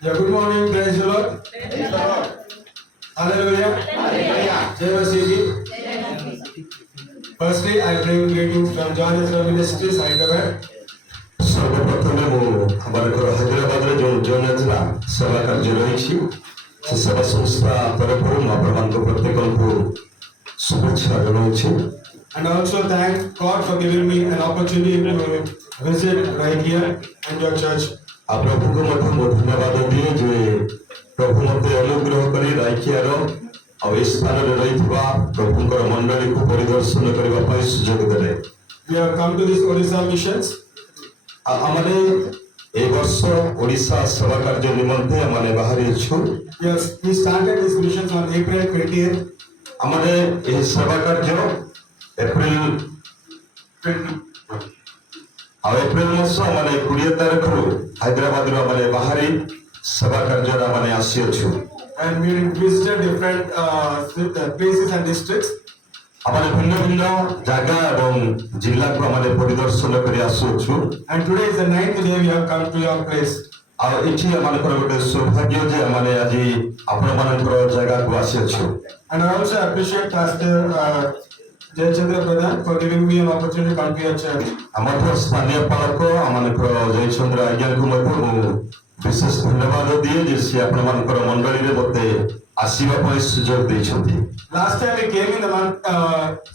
Yeah, good morning, praise the Lord. Praise the Lord. Hallelujah. Hallelujah. Jai Vasiji. Firstly, I bring greetings from John Ezra Ministries, Hyderabad. सर्वप्रथमे हमारे हैदराबाद जो जोनेजला सेवा कार्य रही से सेवा संस्था तरफ आपण प्रत्येक शुभेच्छा जनाऊँ And also thank God for giving me an opportunity to visit right here and your church. आ प्रभु को मध्य धन्यवाद दिए जे प्रभु मत अनुग्रह करी राइकियार आ स्थान में रही प्रभुंकर मंडली को परिदर्शन करने सुजोग देले। We have come to this Odisha missions. आमने ए वर्ष ओडिशा सेवा कार्य निमंते आमने बाहरी छु। Yes, we started this missions on April 20th. आमने ए सेवा कार्य एप्रिल मास आमने 20 तारीख रु हैदराबाद रो आमने बाहरी सेवा कार्य आमने आसी छु। And we visited different places and districts. आमने भिन्न भिन्न जगह एवं जिला को आमने परिदर्शन करी आसु छु। And today is the 9th day we have come to your place. आ इठी आमने कर गोटे सौभाग्य जे आमने आज आपण मानकर जगह को आसी छु। And I also appreciate Pastor Jayachandra Pradhan for giving me an opportunity to come to your church. आमर स्थानीय पालक आमने कर जयचंद्र आज्ञा को मध्य विशेष धन्यवाद दिए जे से आपण मानकर मंडली रे मते आसीबा पय सुजोग दैछंती। Last time we came in the month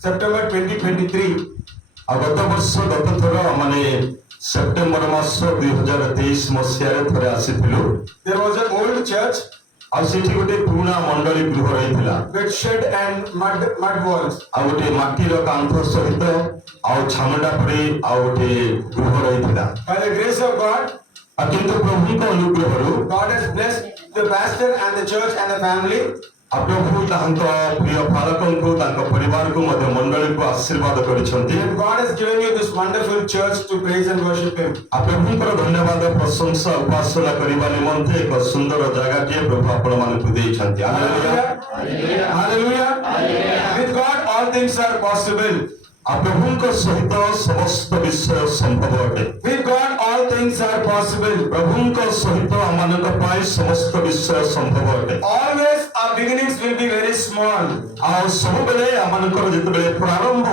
September 2023. गत वर्ष गत थर माने सेप्टेम्बर मास 2023 मसिया रे थरे आसीथिलु। There was an old church आ सेठी गोटे पुराना मंडली गृह रहिथिला with shed and mud walls. आ गोटे माटी रो कांथ सहित आ छामडा पड़ी आ गोटे गृह रहिथिला। By the grace of God, आ किंतु प्रभु को अनुग्रह रु God has blessed the pastor and the church and the family. आ प्रभु तांको प्रिय पालकन को तांको परिवार को मध्य मंडली को आशीर्वाद करिसंती। And God has given you this wonderful church to praise and worship Him. आ प्रभु को धन्यवाद प्रशंसा उपासना करिबा निमंते एक सुंदर जगह के प्रभु आपण मानकु दैछंती। Hallelujah Hallelujah. Hallelujah. With God all things are possible. आ प्रभु को सहित समस्त विषय संभव अटे। With God all things are possible. प्रभु को सहित आमानक पाई समस्त विषय संभव अटे। Always our beginnings will be very small. आ सब बेले आमानकर जेतबेले प्रारंभ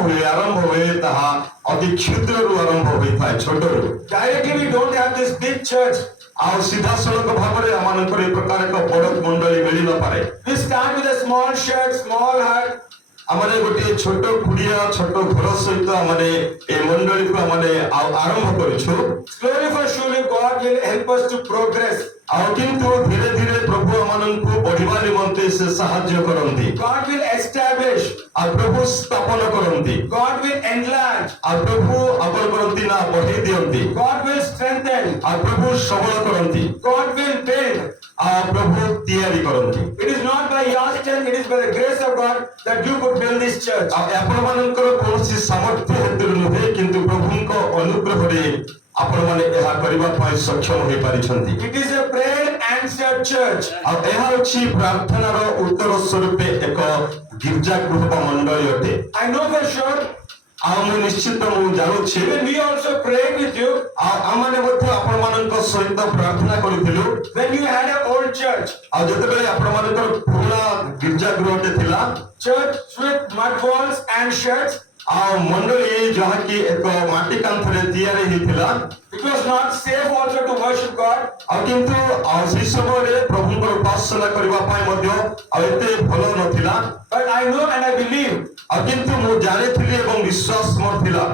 हुए ताहा अति क्षुद्र रु आरंभ होइथाय छोट रु। Directly we don't have this big church. आ सीधा सड़क भाबरे आमानकर ए प्रकार एक बड़ मंडली मिलि न पारे। We start with a small shed, small hut. आमने गोटे छोट कुड़िया छोट घर सहित आमने ए मंडली को आमने आरंभ करिछु। Slowly for surely God will help us to progress. आ किंतु धीरे धीरे प्रभु आमानंकु बढ़िबा निमंते से सहाय्य करंती। God will establish. आ प्रभु स्थापन करंती। God will enlarge. आ प्रभु आगर करंती ना बढ़ी दियंती। God will strengthen. आ प्रभु सबल करंती। God will build. आ प्रभु तैयारी करंती। It is not by your strength, it is by the grace of God that you could build this church. आ आपण मानकर कोनसी सामर्थ्य हेतु नुहे किंतु प्रभुंको अनुग्रह रे आपण माने एहा करबा पय सक्षम होई पारिछंती। It is a prayer answered church. आ एहा अछि प्रार्थनार उत्तर स्वरूप एक गिरजा गृह मंडली अटे। I know for sure. आ मु निश्चित मु जानु छी When we also prayed with you. आ आमाने मध्य आपण मानक सहित प्रार्थना करिथिलु। When you had an old church. आ जतबेले आपण मानकर पुराना गिरजा गृहटे थिला। Church with mud walls and sheds. आ मंडली जहा की एक माटी कांथरे तैयारी हिथिला। It was not safe also to worship God. आ किंतु आ से समय रे प्रभु को उपासना करबा पाए मध्य आ एते भलो नथिला। But I know and I believe. आ किंतु मु जाने थिली एवं विश्वास मोर थिला।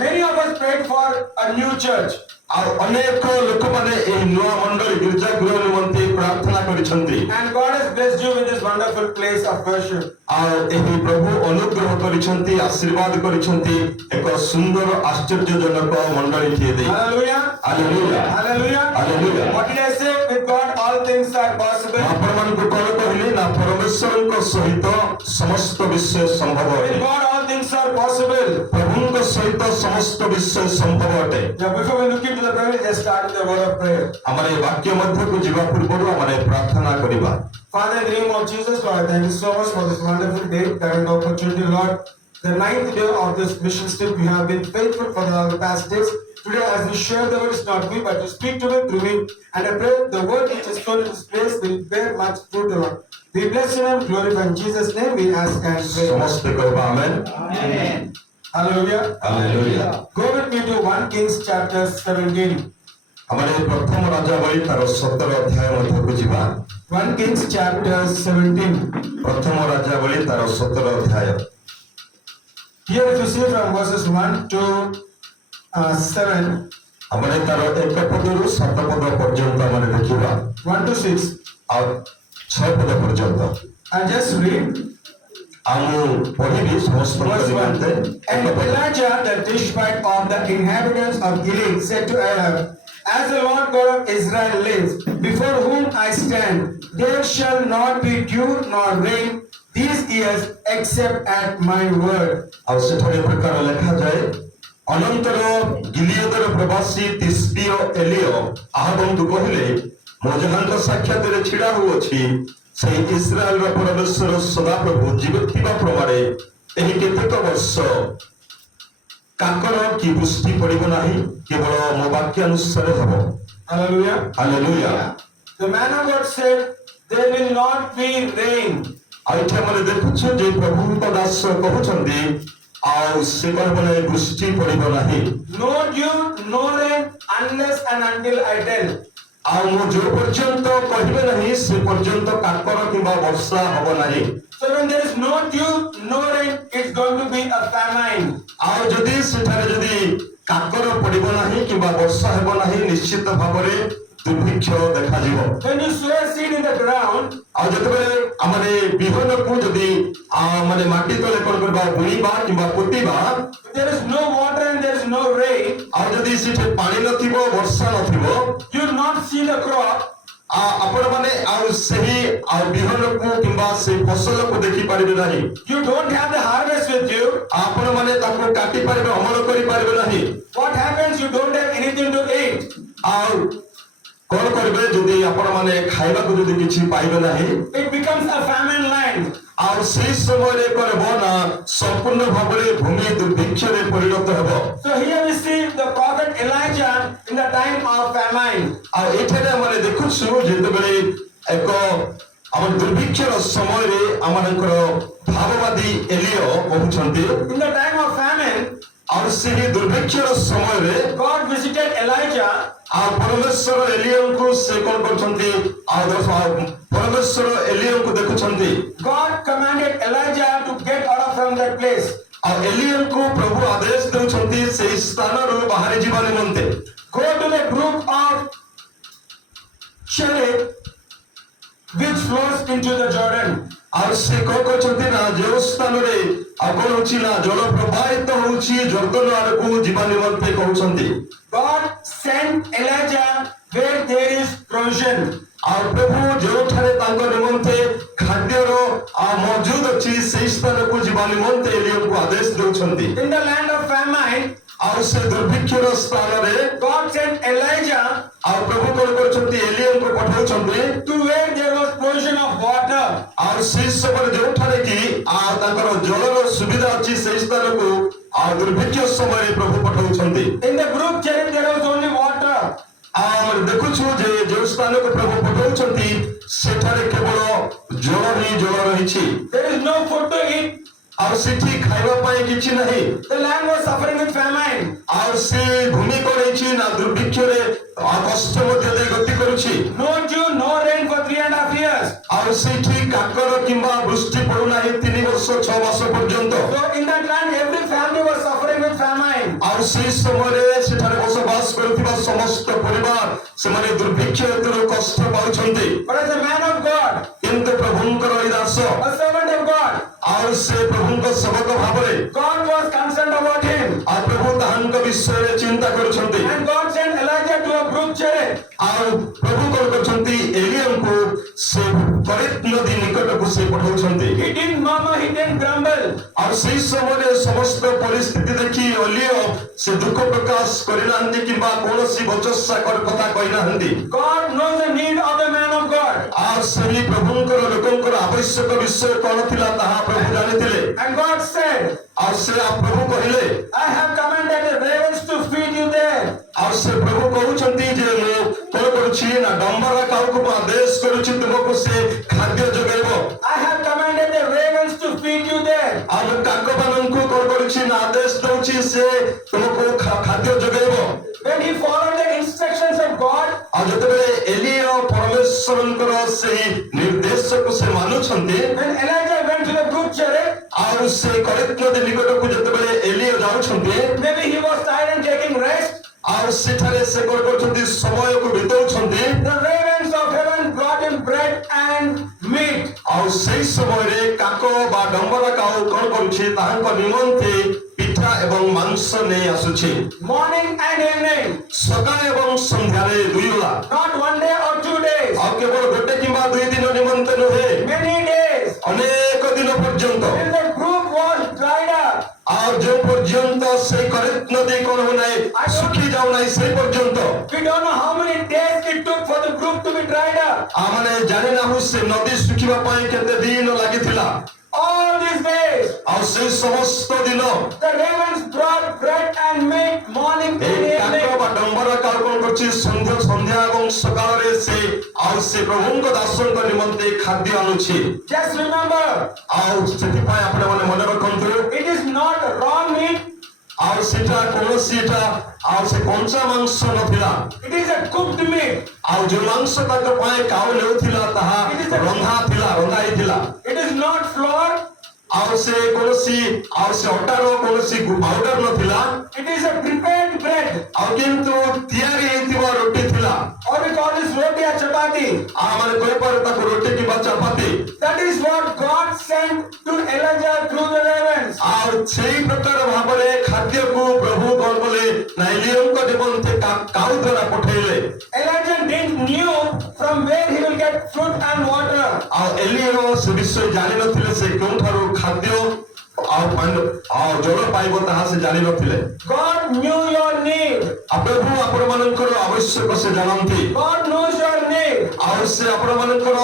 Many of us prayed for a new church. आ अनेक लोक माने ए नुआ मंडली गिरजा गृह निमंते प्रार्थना करिसंती। And God has blessed you with this wonderful place of worship. आ एही प्रभु अनुग्रह करिसंती आशीर्वाद करिसंती एक सुंदर आश्चर्यजनक मंडली थिए दे। Hallelujah. Hallelujah Hallelujah. Hallelujah. What did I say? With God all things are possible. आपण मन को कोन कहली ना परमेश्वर को सहित समस्त विषय संभव With है। God all things are possible. प्रभु को सहित समस्त विषय संभव है। Now before we look into the Bible, just start with the word of prayer. हमारे वाक्य मध्य को जीवा पूर्व हमारे प्रार्थना करिबा। Father, in the name of Jesus, Lord, thank you so much for this wonderful day, that opportunity, Lord. The 9th day of this mission trip, you have been faithful for the past days. today as we share the word, it's not me, but you speak to me through me. And I pray the word which is told in this place will bear much fruit, Lord. We bless your name, glorify in Jesus' name, we ask and pray. ସମସ୍ତେ କହିବା ଆମେନ୍। Hallelujah. Hallelujah. Go with me to 1 Kings chapter 17. ଆମର ଏ ପ୍ରଥମ ରାଜାବଳୀ ତାର 17 ଅଧ୍ୟାୟ ମଧ୍ୟକୁ ଯିବା। 1 Kings chapter 17. ପ୍ରଥମ ରାଜାବଳୀ ତାର 17 ଅଧ୍ୟାୟ। Here if you see from verses 1 to 7, ଆମର ତାର 1 ପଦରୁ 7 ପଦ ପର୍ଯ୍ୟନ୍ତ ଆମେ ଦେଖିବା 1 to 6. ଆଉ 6 ପଦ ପର୍ଯ୍ୟନ୍ତ। I just read ଆଉ ମୁଁ ପଢିବି ସମସ୍ତଙ୍କ verse 1. ନିମନ୍ତେ। And Elijah the Tishbite of the inhabitants of Gilead said to Ahab, As the Lord God of Israel lives, before whom I stand, there shall not be dew nor rain these years except at my word. ଆଉ ସେଠାରେ ପ୍ରକାର ଲେଖାଯାଏ ଅନନ୍ତର ଗିଲିୟଦର ପ୍ରବାସୀ ତିସ୍ବିୟ ଏଲିୟ ଆହାବଙ୍କୁ କହିଲେ ମୁଁ ଯାହାଙ୍କ ସାକ୍ଷାତରେ ଛିଡ଼ା ହୋଇଅଛି ସେହି ଇସ୍ରାଏଲର ପରମେଶ୍ୱର ସଦାପ୍ରଭୁ ଜୀବିତ ଥିବା ପ୍ରମାଣେ ଏହି କେତେକ ବର୍ଷ କାକର କି ବୃଷ୍ଟି ପଡ଼ିବ ନାହିଁ କେବଳ ମୋ ବାକ୍ୟାନୁସାରେ ହେବ। Hallelujah. Hallelujah. The man of God said, There will not be rain. ଆଉ ଏଠି ଆମେ ଦେଖୁଛୁ ଯେ ପ୍ରଭୁଙ୍କ ଦାସ କହୁଛନ୍ତି ଆଉ ସେ କହିବ ନାହିଁ ବୃଷ୍ଟି ପଡ଼ିବ ନାହିଁ। No dew, no rain, unless and until I tell. ଆଉ ମୁଁ ଯୋଉ ପର୍ଯ୍ୟନ୍ତ କହିବେ ନାହିଁ ସେ ପର୍ଯ୍ୟନ୍ତ କାକର କିମ୍ବା ବର୍ଷା ହବ ନାହିଁ। So when there is no dew, no rain, it's going to be a famine. ଆଉ ଯଦି ସେଠାରେ ଯଦି କାକର ପଡ଼ିବ ନାହିଁ କିମ୍ବା ବର୍ଷା ହେବ ନାହିଁ ନିଶ୍ଚିତ ଭାବରେ ଦୁର୍ଭିକ୍ଷ ଦେଖାଯିବ। When you sow a seed in the ground, ଆଉ ଯେତେବେଳେ ଆମେ ବିହନକୁ ଯଦି ମାନେ ମାଟି ତଳେ କଣ କରିବା ବୁଣିବା କିମ୍ବା ପୋତିବା if there is no water and there is no rain, ଆଉ ଯଦି ସେଠି ପାଣି ନଥିବ ବର୍ଷା ନଥିବ you will not see the crop. ଆପଣମାନେ ଆଉ ସେହି ଆଉ ବିହନକୁ କିମ୍ବା ସେହି ଫସଲକୁ ଦେଖିପାରିବେ ନାହିଁ। You don't have the harvest with you. ଆପଣମାନେ ତାକୁ କାଟି ପାରିବେ ଅମଳ କରିପାରିବେ ନାହିଁ। What happens? You don't have anything to eat. ଆଉ କଣ କରିବେ ଯଦି ଆପଣମାନେ ଖାଇବାକୁ ଯଦି କିଛି ପାଇବେ ନାହିଁ It becomes a famine land. ଆଉ ସେହି ସମୟରେ କଣ ହେବ ନା ସମ୍ପୂର୍ଣ୍ଣ ଭାବରେ ଭୂମି ଦୁର୍ଭିକ୍ଷରେ ପରିଣତ ହେବ। So here we see the prophet Elijah in the time of famine. ଆଉ ଏଠାରେ ଆମେ ଦେଖୁଛୁ ଯେତେବେଳେ ଏକ ଆମ ଦୁର୍ଭିକ୍ଷର ସମୟରେ ଆମମାନଙ୍କର ଭାବବାଦୀ ଏଲିୟ କହୁଛନ୍ତି In the time of famine, ଆଉ ସେହି ଦୁର୍ଭିକ୍ଷର ସମୟରେ God visited Elijah. ଆଉ ପରମେଶ୍ୱର ଏଲିୟଙ୍କୁ ସେ କଣ କରୁଛନ୍ତି ଆଉ ପରମେଶ୍ୱର ଏଲିୟଙ୍କୁ ଦେଖୁଛନ୍ତି। God commanded Elijah to get out from that place. ଆଉ ଏଲିୟଙ୍କୁ ପ୍ରଭୁ ଆଦେଶ ଦେଉଛନ୍ତି ସେହି ସ୍ଥାନରୁ ବାହାରି ଯିବା ନିମନ୍ତେ। Go to the brook of Cherith, which flows into the Jordan. ଆଉ ସେ କଣ କରୁଛନ୍ତି ନା ଯେଉଁ ସ୍ଥାନରେ ଆଉ କଣ ହଉଛି ନା ଜଳ ପ୍ରବାହିତ ହଉଛି ଜର୍ଦ୍ଦନ ଆଡକୁ ଯିବା ନିମନ୍ତେ କହୁଛନ୍ତି। God sent Elijah where there is provision. ଆଉ ପ୍ରଭୁ ଯେଉଁଠାରେ ତାଙ୍କ ନିମନ୍ତେ ଖାଦ୍ୟର ମହଜୁଦ ଅଛି ସେହି ସ୍ଥାନକୁ ଯିବା ନିମନ୍ତେ ଏଲିୟଙ୍କୁ ଆଦେଶ ଦେଉଛନ୍ତି। In the land of famine, ଆଉ ସେ ଦୁର୍ଭିକ୍ଷର ସ୍ଥାନରେ God sent Elijah ଆଉ ପ୍ରଭୁ କଣ କରୁଛନ୍ତି ଏଲିୟଙ୍କୁ ପଠାଉଛନ୍ତି to where there was provision of water. ଆଉ ସେହି ସମୟରେ ଯେଉଁଠାରେ କି ତାଙ୍କର ଜଳର ସୁବିଧା ଅଛି ସେହି ସ୍ଥାନକୁ ଆଉ ଦୁର୍ଭିକ୍ଷ ସମୟରେ ପ୍ରଭୁ ପଠାଉଛନ୍ତି। In the brook Cherith there was only water. ଆମେ ଦେଖୁଛୁ ଯେ ଯେଉଁ ସ୍ଥାନକୁ ପ୍ରଭୁ ପଠାଉଛନ୍ତି ସେଠାରେ କେବଳ ଜଳ ହିଁ ଜଳ ରହିଛି। There is no food to eat. ଆଉ ସେଠି ଖାଇବା ପାଇଁ କିଛି ନାହିଁ। The land was suffering with famine. ଆଉ ସେ ଭୂମି କଣ ହେଇଛି ନା ଦୁର୍ଭିକ୍ଷରେ କଷ୍ଟ ମଧ୍ୟ ଦେଇ ଗତି କରୁଛି। No dew, no rain for 3.5 years. ଆଉ ସେଠି କାକର କିମ୍ବା ବୃଷ୍ଟି ପଡୁନାହିଁ 3 ବର୍ଷ 6 ମାସ ପର୍ଯ୍ୟନ୍ତ। So in that land every family was suffering with famine. ଆଉ ସେହି ସମୟରେ ସେଠାରେ ବସବାସ କରୁଥିବା ସମସ୍ତ ପରିବାର ସେମାନେ ଦୁର୍ଭିକ୍ଷ ହେତୁରୁ କଷ୍ଟ ପାଉଛନ୍ତି। But as a man of God, କିନ୍ତୁ ପ୍ରଭୁଙ୍କର ଏହି Das a servant of God, ଆଉ ସେ ପ୍ରଭୁଙ୍କ ସେବକ ଭାବରେ God was concerned about him. ଆଉ ପ୍ରଭୁ ତାହାଙ୍କ ବିଷୟରେ ଚିନ୍ତା କରୁଛନ୍ତି। And God sent Elijah to a brook Cherith. ଆଉ ପ୍ରଭୁ କଣ କରୁଛନ୍ତି ଏଲିୟଙ୍କୁ ସେ କରେତ ନଦୀ ନିକଟକୁ ସେ ପଠାଉଛନ୍ତି। He didn't murmur, he didn't grumble. ଆଉ ସେହି ସମୟରେ ସମସ୍ତ ପରିସ୍ଥିତି ଦେଖି ଏଲିୟ ସେ ଦୁଃଖ ପ୍ରକାଶ କରିନାହାନ୍ତି କିମ୍ବା କୌଣସି ବଚସା କଥା କହିନାହାନ୍ତି। God knows the need of the man of God. ଆଉ ସେହି ପ୍ରଭୁଙ୍କର ଲୋକଙ୍କର ଆବଶ୍ୟକ ବିଷୟ କଣ ଥିଲା ତାହା ପ୍ରଭୁ ଜାଣିଥିଲେ। And God said, ଆଉ ସେ ପ୍ରଭୁ କହିଲେ I have commanded the ravens to feed you there. ଆଉ ସେ ପ୍ରଭୁ କହୁଛନ୍ତି ଯେ ମୁଁ କଣ କରୁଛି ନା ଡମ୍ବରା କାଉକୁ ମୁଁ ଆଦେଶ କରୁଛି ତୁମକୁ ସେ ଖାଦ୍ୟ ଯୋଗାଇବ। I have commanded the ravens to feed you there. ଆଉ ମୁଁ କାକ ମାନଙ୍କୁ କଣ କରୁଛି ନା ଆଦେଶ ଦଉଛି ସେ ତୁମକୁ ଖାଦ୍ୟ ଯୋଗାଇବ। When he followed the instructions of God, ଆଉ ଯେତେବେଳେ ଏଲିୟ ପରମେଶ୍ୱରଙ୍କର ସେହି ନିର୍ଦ୍ଦେଶକୁ ସେ ମାନୁଛନ୍ତି, when Elijah went to the brook Cherith, ଆଉ ସେ କରେତ ନଦୀ ନିକଟକୁ ଯେତେବେଳେ ଏଲିୟ ଯାଉଛନ୍ତି, maybe he was tired and taking rest. ଆଉ ସେଠାରେ ସେ କଣ କରୁଛନ୍ତି ସମୟକୁ ବିତାଉଛନ୍ତି। The ravens of heaven brought him bread and meat. ଆଉ ସେଇ ସମୟରେ କାକ ବା ଡମ୍ବରା କାଉ କଣ କରୁଛି ତାହାଙ୍କ ନିମନ୍ତେ ପିଠା ଏବଂ ମାଂସ ନେଇ ଆସୁଛି। Morning and evening, ସକାଳ ଏବଂ ସନ୍ଧ୍ୟାରେ ଦୁଇବେଳା, not one day or 2 days, ଆଉ କେବଳ ଗୋଟେ କିମ୍ବା ଦୁଇ ଦିନ ନିମନ୍ତେ ନୁହେଁ, many days, ଅନେକ ଦିନ ପର୍ଯ୍ୟନ୍ତ। till the brook was dried up. ଆଉ ଯେଉଁ ପର୍ଯ୍ୟନ୍ତ ସେଇ କରେତ ନଦୀ କଣ ହଉନାହିଁ ଶୁଖି ଯାଉନାହିଁ ସେଇ ପର୍ଯ୍ୟନ୍ତ। We don't know how many days it took for the brook to be dried up. ଆମେ ଜାଣିନାହୁଁ ସେ ନଦୀ ଶୁଖିବା ପାଇଁ କେତେ ଦିନ ଲାଗିଥିଲା। All these days, ଆଉ ସେଇ ସମସ୍ତ ଦିନ the ravens brought bread and meat morning and এই କାକ evening. ବା ଡମ୍ବରା କାଉ କଣ କରୁଛି ସନ୍ଧ୍ୟା ଏବଂ ସକାଳରେ ସେ ଆଉ ସେ ପ୍ରଭୁଙ୍କ ଦାସଙ୍କ ନିମନ୍ତେ ଖାଦ୍ୟ ଆଣୁଛି। Just remember, ଆଉ ସେଥିପାଇଁ ଆପଣମାନେ ମନେ ରଖନ୍ତୁ, it is not raw meat, ଆଉ ସେଟା କୌଣସି ଏଟା ଆଉ ସେ କଞ୍ଚା ମାଂସ ନଥିଲା। it is a cooked meat. ଆଉ ଯୋଉ ମାଂସ ତାଙ୍କ ପାଇଁ କାଉ ନେଉଥିଲା ତାହା ରନ୍ଧା ହେଇଥିଲା। It is not flour, ଆଉ ସେ କୌଣସି ଆଉ ସେ ଅଟାର କୌଣସି ପାଉଡର ନଥିଲା। it is a prepared bread. ଆଉ କିନ୍ତୁ ତିଆରି ହେଇଥିବା ରୋଟି ଥିଲା। Or we call this roti or chapati. ଆମେ କହିପାରୁ ତାକୁ ରୋଟି କିମ୍ବା ଚପାତି। That is what God sent to Elijah through the ravens. ଆଉ ସେଇ ପ୍ରକାର ଭାବରେ ଖାଦ୍ୟକୁ ପ୍ରଭୁ କଣ କଲେ ନା ଏଲିୟଙ୍କ ନିମନ୍ତେ କାଉ ଦ୍ୱାରା ପଠେଇଲେ। Elijah didn't knew from where he will get fruit and water. ଆଉ ଏଲିୟ ସେ ବିଷୟ ଜାଣିନଥିଲେ ସେ କେଉଁଠାରୁ ଖାଦ୍ୟ ଆଉ ଜଳ ପାଇବ ତାହା ସେ ଜାଣିନଥିଲେ। God knew your need. ପ୍ରଭୁ ଆପଣମାନଙ୍କର ଆବଶ୍ୟକ ସେ ଜାଣନ୍ତି। God knows your need. ଆଉ ସେ ଆପଣମାନଙ୍କର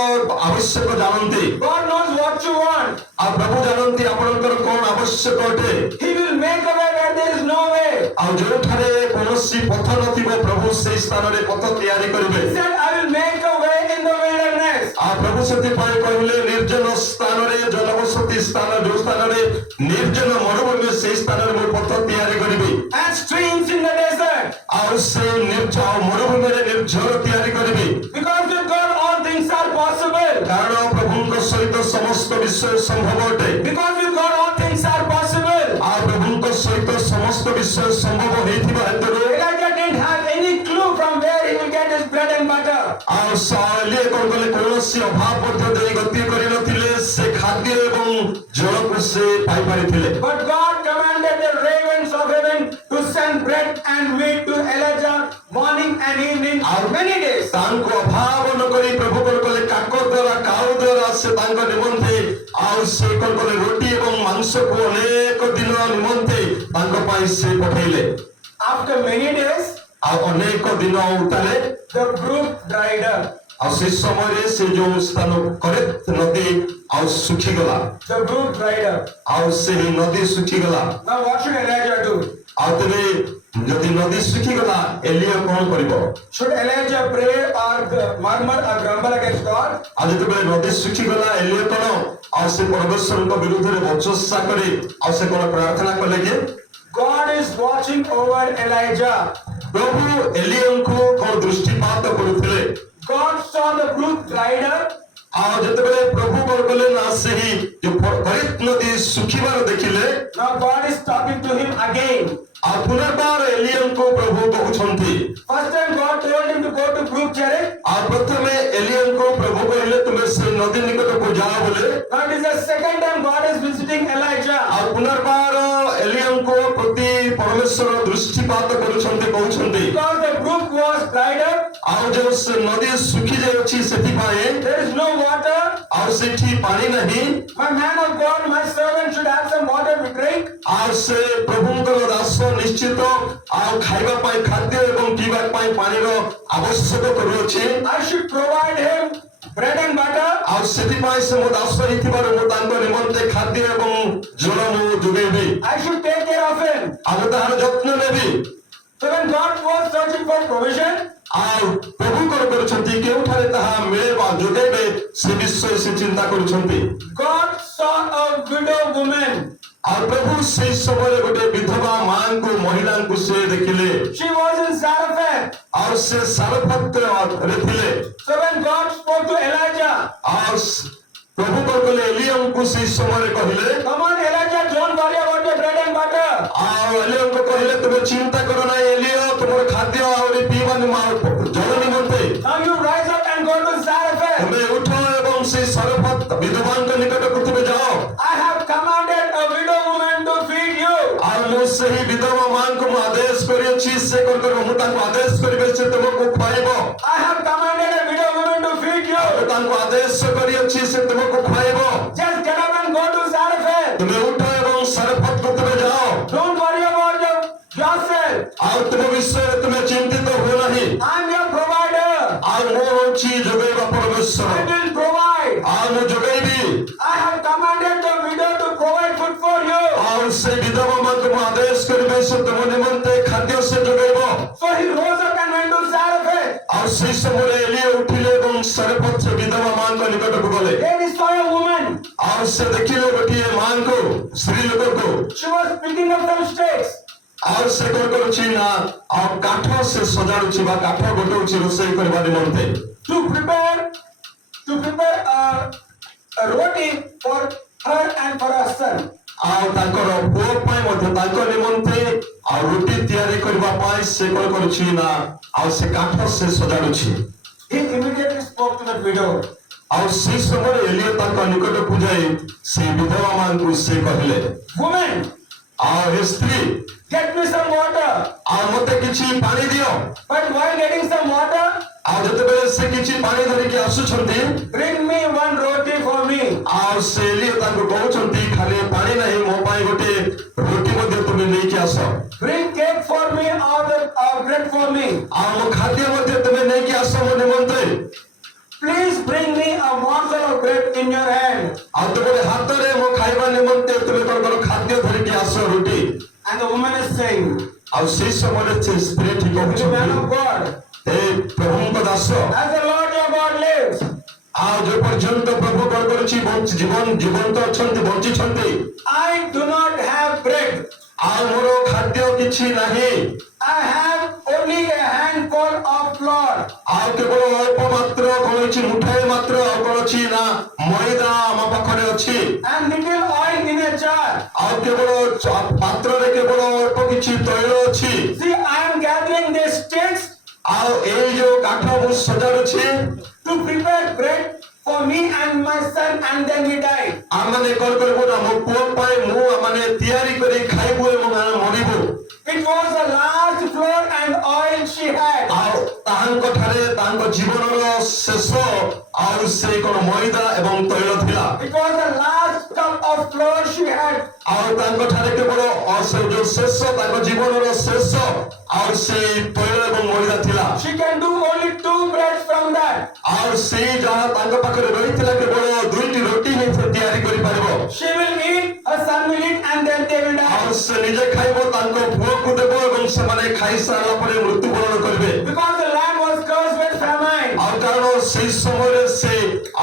ଆବଶ୍ୟକ ଜାଣନ୍ତି। God knows what you want. ଆଉ ପ୍ରଭୁ ଜାଣନ୍ତି ଆପଣଙ୍କର କଣ ଆବଶ୍ୟକ ଅଟେ। He will make a way where there is no way. ଆଉ ଯେଉଁଠାରେ କୌଣସି ପଥ ନଥିବ ପ୍ରଭୁ ସେଇ ସ୍ଥାନରେ ପଥ ତିଆରି କରିବେ। He said, I will make a way in the wilderness. ଆଉ ପ୍ରଭୁ ସେଥିପାଇଁ କହିଲେ ନିର୍ଜନ ସ୍ଥାନରେ ଜନବସତି ସ୍ଥାନ ଯୋଉ ସ୍ଥାନରେ ନିର୍ଜନ ମରୁଭୂମି ସେଇ ସ୍ଥାନରେ ମୁଁ ପଥ ତିଆରି କରିବି। And streams in the desert. ଆଉ ସେ ମରୁଭୂମିରେ ନିର୍ଝର ତିଆରି କରିବି। Because with God all things are possible. କାରଣ ପ୍ରଭୁଙ୍କ ସହିତ ସମସ୍ତ ବିଷୟ ସମ୍ଭବ ଅଟେ। Because with God all things are possible. ଆଉ ପ୍ରଭୁଙ୍କ ସହିତ ସମସ୍ତ ବିଷୟ ସମ୍ଭବ ହେଇଥିବା ହେତୁରୁ Elijah didn't have any clue from where he will get his bread and butter. ଆଉ ଏଲିୟ କଣ କଲେ କୌଣସି ଅଭାବ ମଧ୍ୟ ଦେଇ ଗତି କରିନଥିଲେ। ସେ ଖାଦ୍ୟ ଏବଂ ଜଳକୁ ସେ ପାଇପାରିଥିଲେ। But God commanded the ravens of heaven to send bread and meat to Elijah morning and evening many days. ତାଙ୍କୁ ଅଭାବ ନକରି ପ୍ରଭୁ କଣ କଲେ କାକ ଦ୍ୱାରା କାଉ ଦ୍ୱାରା ସେ ତାଙ୍କ ନିମନ୍ତେ ଆଉ ସେ କଣ କଲେ ରୋଟି ଏବଂ ମାଂସକୁ ଅନେକ ଦିନ ନିମନ୍ତେ ତାଙ୍କ ପାଇଁ ସେ ପଠେଇଲେ। After many days, ଆଉ ଅନେକ ଦିନ ଉତ୍ତାରେ the brook dried up. ଆଉ ସେ ସମୟରେ ସେ ଯୋଉ ସ୍ଥାନ କରେତ ନଦୀ ଆଉ ଶୁଖିଗଲା। The brook dried up. ଆଉ ସେହି ନଦୀ ଶୁଖିଗଲା। Now what should Elijah do? ଆଉ ତେବେ ଯଦି ନଦୀ ଶୁଖିଗଲା ଏଲିୟ କଣ କରିବ? Should Elijah pray or murmur or grumble against God? ଆଉ ଯେତେବେଳେ ନଦୀ ଶୁଖିଗଲା ଏଲିୟ କଣ ଆଉ ସେ ପରମେଶ୍ୱରଙ୍କ ବିରୁଦ୍ଧରେ ବଚସା କରି ଆଉ ସେ କଣ ପ୍ରାର୍ଥନା କଲେ କି God is watching over Elijah. ପ୍ରଭୁ ଏଲିୟଙ୍କୁ କଣ ଦୃଷ୍ଟିପାତ କରୁଥିଲେ। God saw the brook dried up. ଆଉ ଯେତେବେଳେ ପ୍ରଭୁ କଣ କଲେ ନା ସେହି ଯୋଉ କରେତ ନଦୀ ଶୁଖିବାର ଦେଖିଲେ Now God is talking to him again. ଆଉ ପୁନର୍ବାର ଏଲିୟଙ୍କୁ ପ୍ରଭୁ କହୁଛନ୍ତି। First time God told him to go to brook Cherith. ଆଉ ପ୍ରଥମେ ଏଲିୟଙ୍କୁ ପ୍ରଭୁ କହିଲେ ତୁମେ ସେ ନଦୀ ନିକଟକୁ ଯାଅ ବୋଲି। Now it is the second time God is visiting Elijah. ଆଉ ପୁନର୍ବାର ଏଲିୟଙ୍କୁ ପ୍ରତି ପରମେଶ୍ୱର ଦୃଷ୍ଟିପାତ କରୁଛନ୍ତି କହୁଛନ୍ତି। Because the brook was dried up, ଆଉ ଯୋଉ ସେ ନଦୀ ଶୁଖି ଯାଉଛି ସେଥିପାଇଁ there is no water. ଆଉ ସେଠି ପାଣି ନାହିଁ। My man of God, my servant should have some water to drink. ଆଉ ସେ ପ୍ରଭୁଙ୍କର ଦାସ ନିଶ୍ଚିତ ଆଉ ଖାଇବା ପାଇଁ ଖାଦ୍ୟ ଏବଂ ପିଇବା ପାଇଁ ପାଣିର ଆବଶ୍ୟକ କରୁଅଛି। I should provide him bread and butter. ଆଉ ସେଥିପାଇଁ ସେ ମୋ ଦାସ ହେଇଥିବାରୁ ମୁଁ ତାଙ୍କ ନିମନ୍ତେ ଖାଦ୍ୟ ଏବଂ ଜଳ ମୁଁ ଯୋଗେଇବି। I should take care of him. ଆଉ ତାହାର ଯତ୍ନ ନେବି। So when God was searching for provision, ଆଉ ପ୍ରଭୁ କଣ କରୁଛନ୍ତି କେଉଁଠାରେ ତାହା ମିଳେ ବା ଯୋଗାଇବେ ସେ ବିଷୟ ସେ ଚିନ୍ତା କରୁଛନ୍ତି। God saw a widow woman. ଆଉ ପ୍ରଭୁ ସେଇ ସମୟରେ ଗୋଟେ ବିଧବା ମାଙ୍କୁ ମହିଳାଙ୍କୁ ସେ ଦେଖିଲେ। She was in Zarephath. ଆଉ ସେ ସାରଫତରେ ଥିଲେ। So when God spoke to Elijah, ଆଉ ପ୍ରଭୁ କଣ କଲେ ଏଲିୟଙ୍କୁ ସେଇ ସମୟରେ କହିଲେ। come on Elijah, don't worry about your bread and butter. ଆଉ ଏଲିୟଙ୍କୁ କହିଲେ ତୁମେ ଚିନ୍ତା କର ନାହିଁ ଏଲିୟ ତୁମର ଖାଦ୍ୟ ଆହୁରି ପିଇବା ଜଳ ନିମନ୍ତେ Now you rise up and go to Zarephath. ତୁମେ ଉଠ ଏବଂ ସେଇ ସାରଫତ ବିଧବାଙ୍କ ନିକଟକୁ ତୁମେ ଯାଅ। I have commanded a widow woman to feed you. ଆଉ ମୁଁ ସେହି ବିଧବା ମାଙ୍କୁ ମୁଁ ଆଦେଶ କରିଅଛି ସେ କଣ କରିବ ମୁଁ ତାଙ୍କୁ ଆଦେଶ କରିବେ ସେ ତୁମକୁ ଖୁଆଇବ। I have commanded a widow woman to feed you. ମୁଁ ତାଙ୍କୁ ଆଦେଶ କରିଅଛି ସେ ତୁମକୁ ଖୁଆଇବ। Just get up and go to Zarephath. ତୁମେ ଉଠ ଏବଂ ସାରଫତକୁ ତୁମେ ଯାଅ। Don't worry about yourself. ଆଉ ତୁମ ବିଷୟରେ ତୁମେ ଚିନ୍ତିତ ହୁଅ ନାହିଁ। I'm your provider. ଆଉ ମୁଁ ହେଉଛି ଯୋଗାଇବା I ପରମେଶ୍ୱର। will provide. ଆଉ ମୁଁ ଯୋଗାଇବି। I have commanded the widow to provide food for you. ଆଉ ସେ ବିଧବା ମାଙ୍କୁ ମୁଁ ଆଦେଶ କରିବେ ସେ ତୁମ ନିମନ୍ତେ ଖାଦ୍ୟ ସେ ଯୋଗାଇବ। So he rose up and went to Zarephath. ଆଉ ସେଇ ସମୟରେ ଏଲିୟ ଉଠିଲେ ଏବଂ ସାରଫତ ସେ ବିଧବା ମାଙ୍କ ନିକଟକୁ ଗଲେ। Then he saw a woman. ଆଉ ସେ ଦେଖିଲେ ଗୋଟିଏ ମାଙ୍କୁ ସ୍ତ୍ରୀ ଲୋକକୁ। She was picking up some sticks. ଆଉ ସେ କଣ କରୁଛି ନା ଆଉ କାଠ ସେ ସଜାଡୁଛି ବା କାଠ ଗୋଟଉଛି ରୋଷେଇ କରିବା ନିମନ୍ତେ। To prepare a roti for her and for her son. ଆଉ ତାଙ୍କର ପୁଅ ପାଇଁ ମଧ୍ୟ ତାଙ୍କ ନିମନ୍ତେ ଆଉ ରୁଟି ତିଆରି କରିବା ପାଇଁ ସେ କଣ କରୁଛି ନା ଆଉ ସେ କାଠ ସେ ସଜାଡୁଛି। He immediately spoke to that widow. ଆଉ ସେଇ ସମୟରେ ଏଲିୟ ତାଙ୍କ ନିକଟକୁ ଯାଇ ସେ ବିଧବା ମାନଙ୍କୁ ସେ କହିଲେ Woman, ଆଉ ଏ ସ୍ତ୍ରୀ get me some water. ଆଉ ମତେ କିଛି ପାଣି ଦିଅ। But while getting some water, ଆଉ ଯେତେବେଳେ ସେ କିଛି ପାଣି ଧରିକି ଆସୁଛନ୍ତି bring me one roti for me. ଆଉ ସେ ଏଲିୟ ତାଙ୍କୁ କହୁଛନ୍ତି ଖାଲି ପାଣି ନାହିଁ ମୋ ପାଇଁ ଗୋଟେ ରୁଟି ମଧ୍ୟ ତୁମେ ନେଇକି ଆସ। Bring cake for me or bread for me. ଆଉ ମୋ ଖାଦ୍ୟ ମଧ୍ୟ ତୁମେ ନେଇକି ଆସ ମୋ ନିମନ୍ତେ। Please bring me a morsel of bread in your hand. ଆଉ ତୁମର ହାତରେ ମୋ ଖାଇବା ନିମନ୍ତେ ତୁମେ କଣ କର ଖାଦ୍ୟ ଧରିକି ଆସ ରୁଟି। And the woman is saying, ଆଉ ସେଇ ସମୟରେ ସେ ସ୍ତ୍ରୀଟି "The man କହୁଛନ୍ତି of God, ଏ ପ୍ରଭୁଙ୍କ Das as the Lord your God lives, ଆଉ ଯେ ପର୍ଯ୍ୟନ୍ତ ପ୍ରଭୁ କଣ କରୁଛି ଜୀବନ୍ତ ଅଛନ୍ତି ବଞ୍ଚିଛନ୍ତି I do not have bread. ଆଉ ମୋର ଖାଦ୍ୟ କିଛି ନାହିଁ। I have only a handful of flour ଆଉ କେବଳ ଅଳ୍ପ ମାତ୍ର କଣ ଅଛି ମୁଠାଏ ମାତ୍ର ଆଉ କଣ ଅଛି ନା ମଇଦା ଆମ ପାଖରେ ଅଛି। and little oil in a jar. ଆଉ କେବଳ ପାତ୍ରରେ କେବଳ ଅଳ୍ପ କିଛି ତୈଳ ଅଛି। See, I am gathering these sticks ଆଉ ଏଇ ଯୋଉ କାଠ ମୁଁ ସଜାଡୁଛି to prepare bread for me and my son, and then we die." ଆମମାନେ କଣ କରିବୁ ନା ମୋ ପୁଅ ପାଇଁ ମୁଁ ମାନେ ତିଆରି କରି ଖାଇବୁ ଏବଂ ଆମେ ମରିବୁ। It was the last flour and oil she had. ଆଉ ତାହାଙ୍କ ଠାରେ ତାଙ୍କ ଜୀବନର ଶେଷ ଆଉ ସେ କଣ ମଇଦା ଏବଂ ତୈଳ ଥିଲା। It was the last cup of flour she had. ଆଉ ତାଙ୍କ ଠାରେ କେବଳ ସେ ଯୋଉ ଶେଷ ତାଙ୍କ ଜୀବନର ଶେଷ ଆଉ ସେ ତୈଳ ଏବଂ ମଇଦା ଥିଲା। She can do only 2 breads from that. ଆଉ ସେଇ ଯାହା ତାଙ୍କ ପାଖରେ ରହିଥିଲା କେବଳ 2ଟି ରୁଟି ହିଁ ସେ ତିଆରି କରିପାରିବ। She will eat, her son will eat, and then they will ଆଉ die. ସେ ନିଜେ ଖାଇବ ତାଙ୍କ ପୁଅକୁ ଦେବ ଏବଂ ସେମାନେ ଖାଇସାରିଲା ପରେ ମୃତ୍ୟୁବରଣ କରିବେ। Because the land was cursed with famine. ଆଉ କାରଣ ସେଇ ସମୟରେ ସେ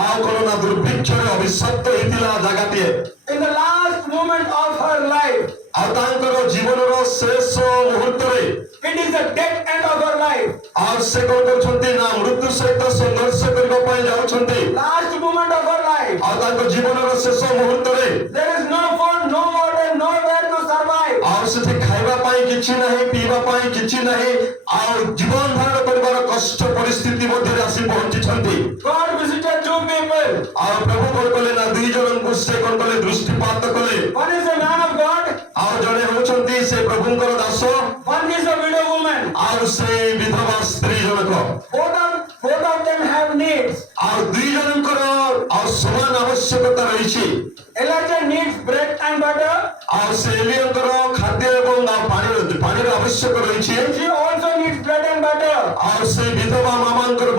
ଆଉ କଣ ନା ଦୁର୍ଭିକ୍ଷରେ ଅଭିଶପ୍ତ ହେଇଥିଲା ଜାଗାଟିଏ। In the last moment of her life, ଆଉ ତାଙ୍କର ଜୀବନର ଶେଷ ମୁହୂର୍ତ୍ତରେ it is the dead end of her life. ଆଉ ସେ କଣ କରୁଛନ୍ତି ନା ମୃତ୍ୟୁ ସହିତ ସଂଘର୍ଷ କରିବା ପାଇଁ ଯାଉଛନ୍ତି। Last moment of her life. ଆଉ ତାଙ୍କ ଜୀବନର ଶେଷ ମୁହୂର୍ତ୍ତରେ There is no food, no water, nowhere to survive. ଆଉ ସେଠି ଖାଇବା ପାଇଁ କିଛି ନାହିଁ ପିଇବା ପାଇଁ କିଛି ନାହିଁ ଆଉ ଜୀବନ ଧାରଣ କରିବାର କଷ୍ଟ ପରିସ୍ଥିତି ମଧ୍ୟରେ ଆସି ପହଞ୍ଚିଛନ୍ତି। God visited 2 people. ଆଉ ପ୍ରଭୁ କଣ କଲେ ନା 2 ଜଣଙ୍କୁ ସେ କଣ କଲେ ଦୃଷ୍ଟିପାତ କଲେ। One is a man of God, ଆଉ ଜଣେ ହଉଛନ୍ତି ସେ ପ୍ରଭୁଙ୍କର Das one is a widow woman. ଆଉ ସେ ବିଧବା ସ୍ତ୍ରୀ ଜଣକ। Both of them have needs. ଆଉ 2 ଜଣଙ୍କର ଆଉ ସମାନ ଆବଶ୍ୟକତା ରହିଛି। Elijah needs bread and butter. ଆଉ ସେ ଏଲିୟଙ୍କର ଖାଦ୍ୟ ଏବଂ ପାଣିର ଆବଶ୍ୟକ ରହିଛି। She also needs bread and butter. ଆଉ ସେ ବିଧବା ମାଙ୍କର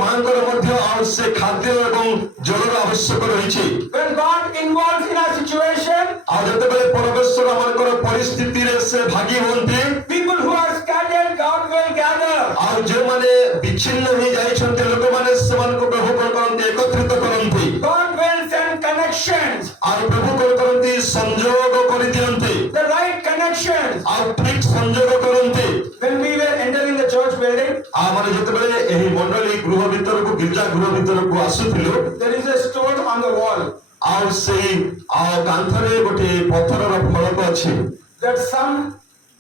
ମଧ୍ୟ ଆଉ ସେ ଖାଦ୍ୟ ଏବଂ ଜଳର ଆବଶ୍ୟକ ରହିଛି। When God involves in a situation, ଆଉ ଯେତେବେଳେ ପରମେଶ୍ୱର ମାନଙ୍କର ପରିସ୍ଥିତିରେ ସେ ଭାଗି ହୁଅନ୍ତି people who are scattered, God gather. ଆଉ ଯେଉଁମାନେ ବିଚ୍ଛିନ୍ନ ହୋଇଯାଇଛନ୍ତି ଲୋକମାନେ ସେମାନଙ୍କୁ ପ୍ରଭୁ କଣ କରନ୍ତି ଏକତ୍ରିତ କରନ୍ତି God will send connections, ଆଉ ପ୍ରଭୁ କଣ କରନ୍ତି ସଂଯୋଗ କରିଦିଅନ୍ତି the right connections. ଆଉ ଠିକ ସଂଯୋଗ କରନ୍ତି When we were entering the church building, ଆମେ ଯେତେବେଳେ ଏହି ମଣ୍ଡଳୀ ଗୃହ ଭିତରକୁ ଗିର୍ଜା ଗୃହ ଭିତରକୁ ଆସୁଥିଲୁ there is a stone on the wall ଆଉ ସେଇ କାନ୍ଥରେ ଗୋଟେ ପଥରର ଫଳକ ଅଛି that some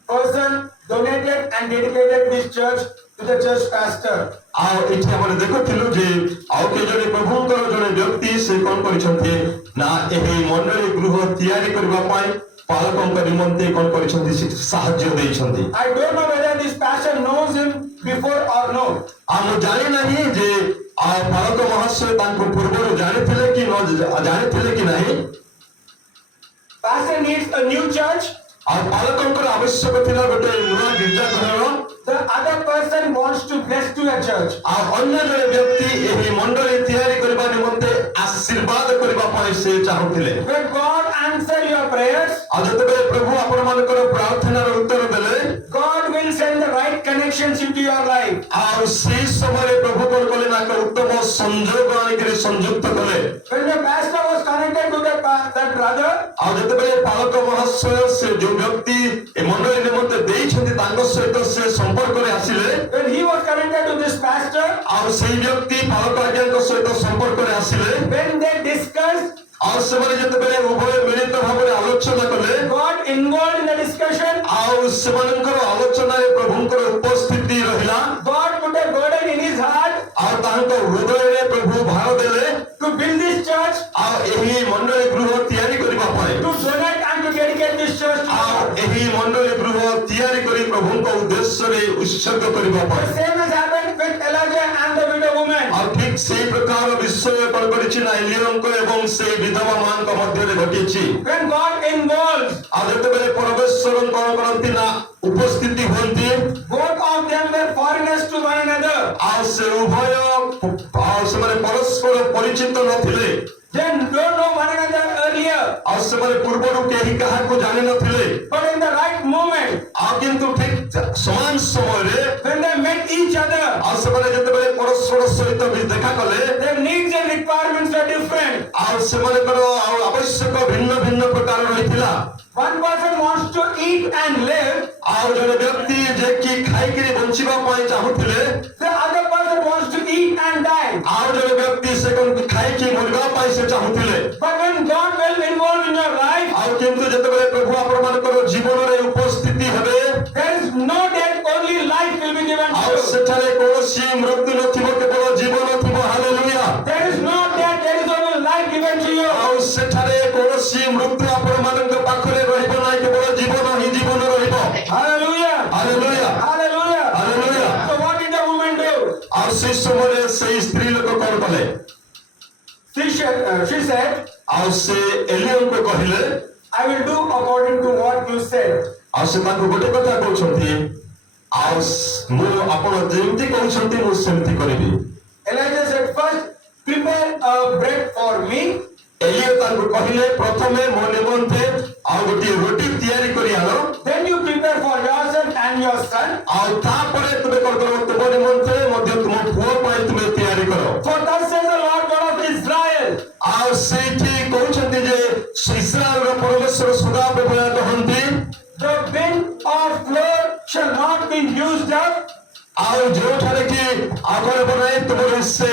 person donated and dedicated this church to the church pastor. ଆଉ ଏଠି ଆମେ ଦେଖୁଥିଲୁ ଯେ ଆଉ କେ ଜଣେ ପ୍ରଭୁଙ୍କର ଜଣେ ବ୍ୟକ୍ତି ସେ କଣ କରିଛନ୍ତି ନା ଏହି ମଣ୍ଡଳୀ ଗୃହ ତିଆରି କରିବା ପାଇଁ ପାଳକଙ୍କ ନିମନ୍ତେ କଣ କରିଛନ୍ତି ସାହାଯ୍ୟ ଦେଇଛନ୍ତି I don't know whether this pastor knows him before or no. ଆଉ ମୁଁ ଜାଣି ନାହିଁ ଯେ ପାଳକ ମହାଶୟ ତାଙ୍କୁ ପୂର୍ବରୁ ଜାଣିଥିଲେ କି ନ ଜାଣିଥିଲେ କି ନାହିଁ Pastor needs a new church. ଆଉ ପାଳକଙ୍କର ଆବଶ୍ୟକ ଥିଲା ଗୋଟେ ନୂଆ ଗିର୍ଜା ଘରର The other person wants to bless to a church. ଆଉ ଅନ୍ୟ ଜଣେ ବ୍ୟକ୍ତି ଏହି ମଣ୍ଡଳୀ ତିଆରି କରିବା ନିମନ୍ତେ ଆଶୀର୍ବାଦ କରିବା ପାଇଁ ସେ ଚାହୁଁଥିଲେ When God answer your prayers, ଆଉ ଯେତେବେଳେ ପ୍ରଭୁ ଆପଣମାନଙ୍କର ପ୍ରାର୍ଥନାର ଉତ୍ତର ଦେଲେ God will send the right connections into your life. ଆଉ ସେଇ ସମୟରେ ପ୍ରଭୁ କଣ କଲେ ନା ଏକ ଉତ୍ତମ ସଂଯୋଗ ଆଣିକରି ସଂଯୁକ୍ତ କଲେ When the pastor was connected to that brother, ଆଉ ଯେତେବେଳେ ପାଳକ ମହାଶୟ ସେ ଯୋଉ ବ୍ୟକ୍ତି ଏ ମଣ୍ଡଳୀ ନିମନ୍ତେ ଦେଇଛନ୍ତି ତାଙ୍କ ସହିତ ସେ ସମ୍ପର୍କରେ ଆସିଲେ when he was connected to this pastor, ଆଉ ସେଇ ବ୍ୟକ୍ତି ପାଳକ ଆଜ୍ଞାଙ୍କ ସହିତ ସମ୍ପର୍କରେ ଆସିଲେ when they discussed, ଆଉ ସେମାନେ ଯେତେବେଳେ ଉଭୟ ମିଳିତ ଭାବରେ ଆଲୋଚନା କଲେ God involved in the discussion. ଆଉ ସେମାନଙ୍କର ଆଲୋଚନାରେ ପ୍ରଭୁଙ୍କର ଉପସ୍ଥିତି ରହିଲା God put a burden in his heart ଆଉ ତାଙ୍କ ହୃଦୟରେ ପ୍ରଭୁ ଭାର ଦେଲେ to build this church, ଆଉ ଏହି ମଣ୍ଡଳୀ ଗୃହ ତିଆରି କରିବା ପାଇଁ to donate and to dedicate this church to ଆଉ God. ଏହି ମଣ୍ଡଳୀ ଗୃହ ତିଆରି କରି ପ୍ରଭୁଙ୍କ ଉଦ୍ଦେଶ୍ୟରେ ଉତ୍ସର୍ଗ କରିବା The ପାଇଁ same has happened with Elijah and the widow woman. ଆଉ ଠିକ ସେଇ ପ୍ରକାର ବିଷୟ କଣ କରିଛି ନା ଏଲିୟଙ୍କ ଏବଂ ସେଇ ବିଧବା ମାନଙ୍କ ମଧ୍ୟରେ ଘଟିଛି When God involves, ଆଉ ଯେତେବେଳେ ପରମେଶ୍ୱର କଣ କରନ୍ତି ନା ଉପସ୍ଥିତି ହୁଅନ୍ତି both of them were foreigners to one another. ଆଉ ସେ ଉଭୟ ଆଉ ସେମାନେ ପରସ୍ପର ପରିଚିତ ନଥିଲେ They don't know one another earlier, ଆଉ ସେମାନେ ପୂର୍ବରୁ କେହି କାହାକୁ ଜାଣିନଥିଲେ but in the right moment, ଆଉ କିନ୍ତୁ ଠିକ ସମାନ ସମୟରେ when they met each other, ଆଉ ସେମାନେ ଯେତେବେଳେ ପରସ୍ପର ସହିତ ଦେଖା କଲେ their needs and requirements were different. ଆଉ ସେମାନଙ୍କର ଆଉ ଆବଶ୍ୟକ ଭିନ୍ନ ଭିନ୍ନ ପ୍ରକାର ରହିଥିଲା One person wants to eat and live, ଆଉ ଜଣେ ବ୍ୟକ୍ତି ଯେ କି ଖାଇକିରି ବଞ୍ଚିବା ପାଇଁ ଚାହୁଁଥିଲେ the other person wants to eat and die. ଆଉ ଜଣେ ବ୍ୟକ୍ତି ସେ ଖାଇକି ମରିବା ପାଇଁ ସେ ଚାହୁଁଥିଲେ But when God will involve in your life, ଆଉ କିନ୍ତୁ ଯେତେବେଳେ ପ୍ରଭୁ ଆପଣମାନଙ୍କର ଜୀବନରେ ଉପସ୍ଥିତି ହେବେ there is no death, only life will be given to ଆଉ you. ସେଠାରେ କୌଣସି ମୃତ୍ୟୁ ନଥିବ କେବଳ ଜୀବନ ଥିବ hallelujah There is no death, there is only life given to you. ଆଉ ସେଠାରେ କୌଣସି ମୃତ୍ୟୁ ଆପଣମାନଙ୍କ ପାଖରେ ରହିବ ନାହିଁ କେବଳ ଜୀବନ ହିଁ ଜୀବନ ରହିବ Hallelujah. Hallelujah Hallelujah. Hallelujah So what did the woman do? ଆଉ ସେଇ ସମୟରେ ସେଇ ସ୍ତ୍ରୀ ଲୋକ କଣ କଲେ She said, ଆଉ ସେ ଏଲିୟଙ୍କୁ କହିଲେ I will do according to what you said. ଆଉ ସେ ତାଙ୍କୁ ଗୋଟେ କଥା କହୁଛନ୍ତି ଆଉ ମୁଁ ଆପଣ ଯେମିତି କହୁଛନ୍ତି ମୁଁ ସେମିତି କରିବି Elijah said, first prepare a bread for me, ଏଲିୟ ତାଙ୍କୁ କହିଲେ ପ୍ରଥମେ ମୋ ନିମନ୍ତେ ଆଉ ଗୋଟିଏ ରୋଟି ତିଆରି କରି ଆଣ then you prepare for yourself and your son. ଆଉ ତାପରେ ତୁମେ କଣ କର ତୁମ ନିମନ୍ତେ ମଧ୍ୟ ତୁମ ପୁଅ ପାଇଁ ତୁମେ ତିଆରି କର For thus says the Lord God of Israel, ଆଉ ସେଇଠି କହୁଛନ୍ତି ଯେ ଇସ୍ରାଏଲର ପରମେଶ୍ୱର ସଦାପ୍ରଭୁ କହନ୍ତି the bin of flour shall not be used up, ଆଉ ଯେଉଁଠାରେ କି ଆଗରେ ବନାଇ ତୁମର ସେ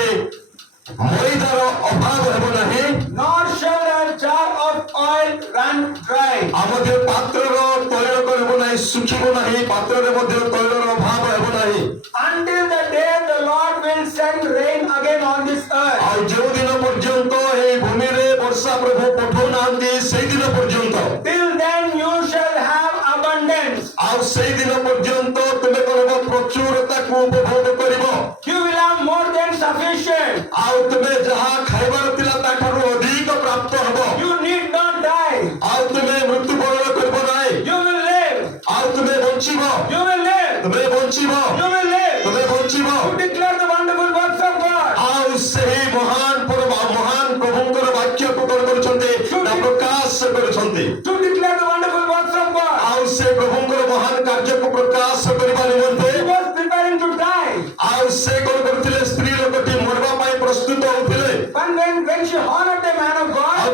ମଇଦାର ଅଭାବ ହେବ ନାହିଁ nor shall a jar of oil run dry, ଆଉ ମଧ୍ୟ ପାତ୍ରର ତୈଳ ହେବ ନାହିଁ ଶୁଖିବ ନାହିଁ ପାତ୍ରରେ ମଧ୍ୟ ତୈଳର ଅଭାବ ହେବ ନାହିଁ until the day the Lord will send rain again on this earth. ଆଉ ଯେଉଁ ଦିନ ପର୍ଯ୍ୟନ୍ତ ଏହି ଭୂମିରେ ବର୍ଷା ପ୍ରଭୁ ପଠାଉନାହାନ୍ତି ସେଇଦିନ ପର୍ଯ୍ୟନ୍ତ Till then you shall have abundance. ଆଉ ସେଇଦିନ ପର୍ଯ୍ୟନ୍ତ ତୁମେ କରିବ ପ୍ରଚୁରତାକୁ ଉପଭୋଗ କରିବ You will have more than sufficient. ଆଉ ତୁମେ ଯାହା ଖାଇବାର ଥିଲା ତାଠାରୁ ଅଧିକ ପ୍ରାପ୍ତ ହେବ You need not die. ଆଉ ତୁମେ ମୃତ୍ୟୁବରଣ କରିବ ନାହିଁ You will live. ଆଉ ତୁମେ ବଞ୍ଚିବ You will live. ତୁମେ ବଞ୍ଚିବ You will live. ତୁମେ ବଞ୍ଚିବ To declare the wonderful works of God. ଆଉ ସେହି ମହାନ ପ୍ରଭୁଙ୍କର ବାକ୍ୟକୁ କଣ କରୁଛନ୍ତି ନା ପ୍ରକାଶ କରୁଛନ୍ତି To declare the wonderful works of God. ଆଉ ସେ ପ୍ରଭୁଙ୍କର ମହାନ କାର୍ଯ୍ୟକୁ ପ୍ରକାଶ କରିବା ନିମନ୍ତେ He was preparing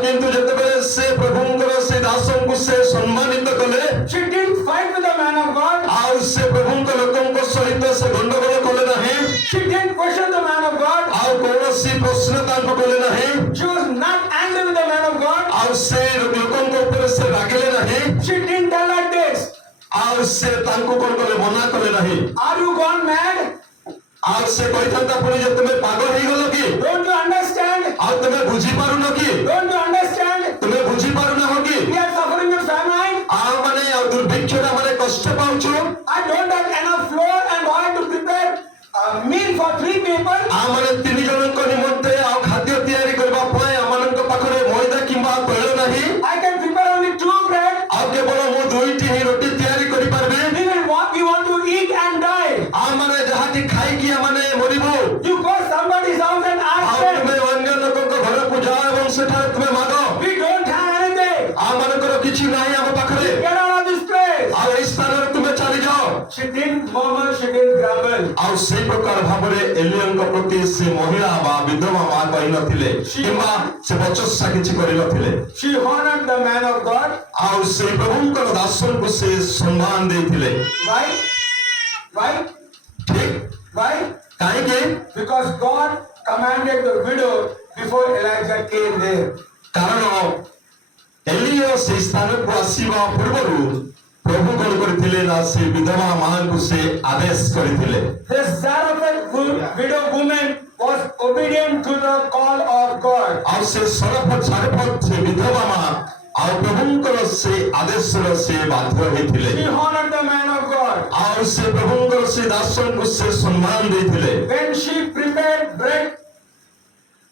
কিন্তু যেତେବେଳେ ସେ ପ୍ରଭୁଙ୍କର ସେ ଦାସଙ୍କୁ ସେ ସମ୍ମାନିତ କଲେ she didn't fight with the man of God. ଆଉ ସେ ପ୍ରଭୁଙ୍କ ଲୋକଙ୍କ ସହିତ ସେ ଗଣ୍ଡଗୋଳ କଲେ ନାହିଁ She didn't question the man of God. ଆଉ କୌଣସି ପ୍ରଶ୍ନ ତାଙ୍କୁ କଲେ ନାହିଁ She was not angry with the man of God. ଆଉ ସେ ଲୋକଙ୍କ ଉପରେ ସେ ରାଗିଲେ ନାହିଁ She didn't tell like this. ଆଉ ସେ ତାଙ୍କୁ କଣ କଲେ ମନା କଲେ ନାହିଁ Are you gone mad? ଆଉ ସେ କହିଥାନ୍ତା ପୁଣି ଯେ ତୁମେ ପାଗଳ ହେଇଗଲ କି Don't you understand? ଆଉ ତୁମେ ବୁଝିପାରୁନ କି Don't you understand? ତୁମେ ବୁଝିପାରୁନାହ କି We are suffering with famine. ଆଉ ମାନେ ଆଉ ଦୁର୍ଭିକ୍ଷରେ ମାନେ କଷ୍ଟ ପାଉଛୁ I don't have enough flour and oil to prepare a meal for 3 people. ଆଉ ମାନେ 3 ଜଣଙ୍କ ନିମନ୍ତେ ଆଉ ଖାଦ୍ୟ ତିଆରି କରିବା ପାଇଁ ଆମମାନଙ୍କ ପାଖରେ ମଇଦା କିମ୍ବା ତୈଳ ନାହିଁ I can prepare only 2 bread. ଆଉ କେବଳ ମୁଁ 2ଟି ହିଁ ରୋଟି ତିଆରି କରିପାରିବି We want to eat and die. ଆଉ ମାନେ ଯାହାକି ଖାଇକି ଆମେ ମରିବୁ You go somebody's house and ask ଆଉ them. ତୁମେ ଅନ୍ୟ ଲୋକଙ୍କ ଘରକୁ ଯାଅ ଏବଂ ସେଠାରେ ତୁମେ ମାଗ We don't have anything. ଆମମାନଙ୍କର କିଛି ନାହିଁ ଆମ ପାଖରେ Get out of this place. ଆଉ ଏହି ସ୍ଥାନରେ ତୁମେ ଚାଲିଯାଅ She didn't murmur, she didn't grumble. ଆଉ ସେଇ ପ୍ରକାର ଭାବରେ ଏଲିୟଙ୍କ ପ୍ରତି ସେ ମହିଳା ବା ବିଧବା ମା କହିନଥିଲେ କିମ୍ବା ସେ ବଚସ୍ସା କିଛି କରିନଥିଲେ She honored the man of God. ଆଉ ସେ ପ୍ରଭୁଙ୍କର ଦାସଙ୍କୁ ସେ ସମ୍ମାନ ଦେଇଥିଲେ Why? Why? ଠିକ Why? କାହିଁକି Because God commanded the widow before Elijah came there. କାରଣ ଏଲିୟ ସେଇ ସ୍ଥାନକୁ ଆସିବା ପୂର୍ବରୁ ପ୍ରଭୁ କଣ କରିଥିଲେ ନା ସେ ବିଧବା ମାଙ୍କୁ ସେ ଆଦେଶ କରିଥିଲେ The Zarephath widow woman was obedient to the call of God. ଆଉ ସେ ସାରେଫତ ସେ ବିଧବା ମା ଆଉ ପ୍ରଭୁଙ୍କର ସେ ଆଦେଶର ସେ ବାଧ୍ୟ ହେଇଥିଲେ She honored the man of God. ଆଉ ସେ ପ୍ରଭୁଙ୍କର ସେ ଦାସଙ୍କୁ ସେ ସମ୍ମାନ ଦେଇଥିଲେ When she prepared bread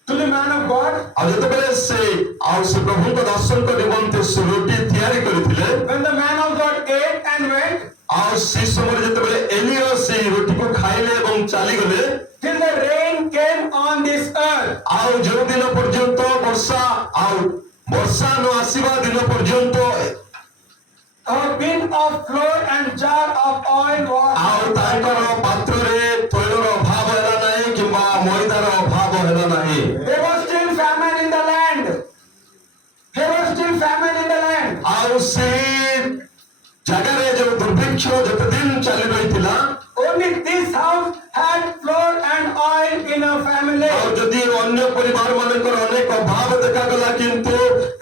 to the man of God, ଆଉ ଯେତେବେଳେ ସେ ଆଉ ସେ ପ୍ରଭୁଙ୍କ ଦାସଙ୍କ ନିମନ୍ତେ ସେ ରୋଟି ତିଆରି କରିଥିଲେ when the man of God ate and went, ଆଉ ସେଇ ସମୟରେ ଯେତେବେଳେ ଏଲିୟ ସେଇ ରୋଟିକୁ ଖାଇଲେ ଏବଂ ଚାଲିଗଲେ till the rain came on this earth, ଆଉ ଯୋଉ ଦିନ ପର୍ଯ୍ୟନ୍ତ ବର୍ଷା ନ ଆସିବା ଦିନ ପର୍ଯ୍ୟନ୍ତ a bin of flour and jar of oil was ଆଉ ତାଙ୍କର ପାତ୍ରରେ ତୈଳର ଅଭାବ ହେଲା ନାହିଁ କିମ୍ବା ମଇଦାର ଅଭାବ ହେଲା ନାହିଁ There was still famine in the land. There was still famine in the land. ଆଉ ସେଇ ଜାଗାରେ ଯୋଉ ଦୁର୍ଭିକ୍ଷ ଯେତେ ଦିନ ଚାଲି ରହିଥିଲା Only this house had flour and oil in a family. ଆଉ ଯଦି ଅନ୍ୟ ପରିବାର ମାନଙ୍କର ଅନେକ ଅଭାବ ଦେଖାଗଲା କିନ୍ତୁ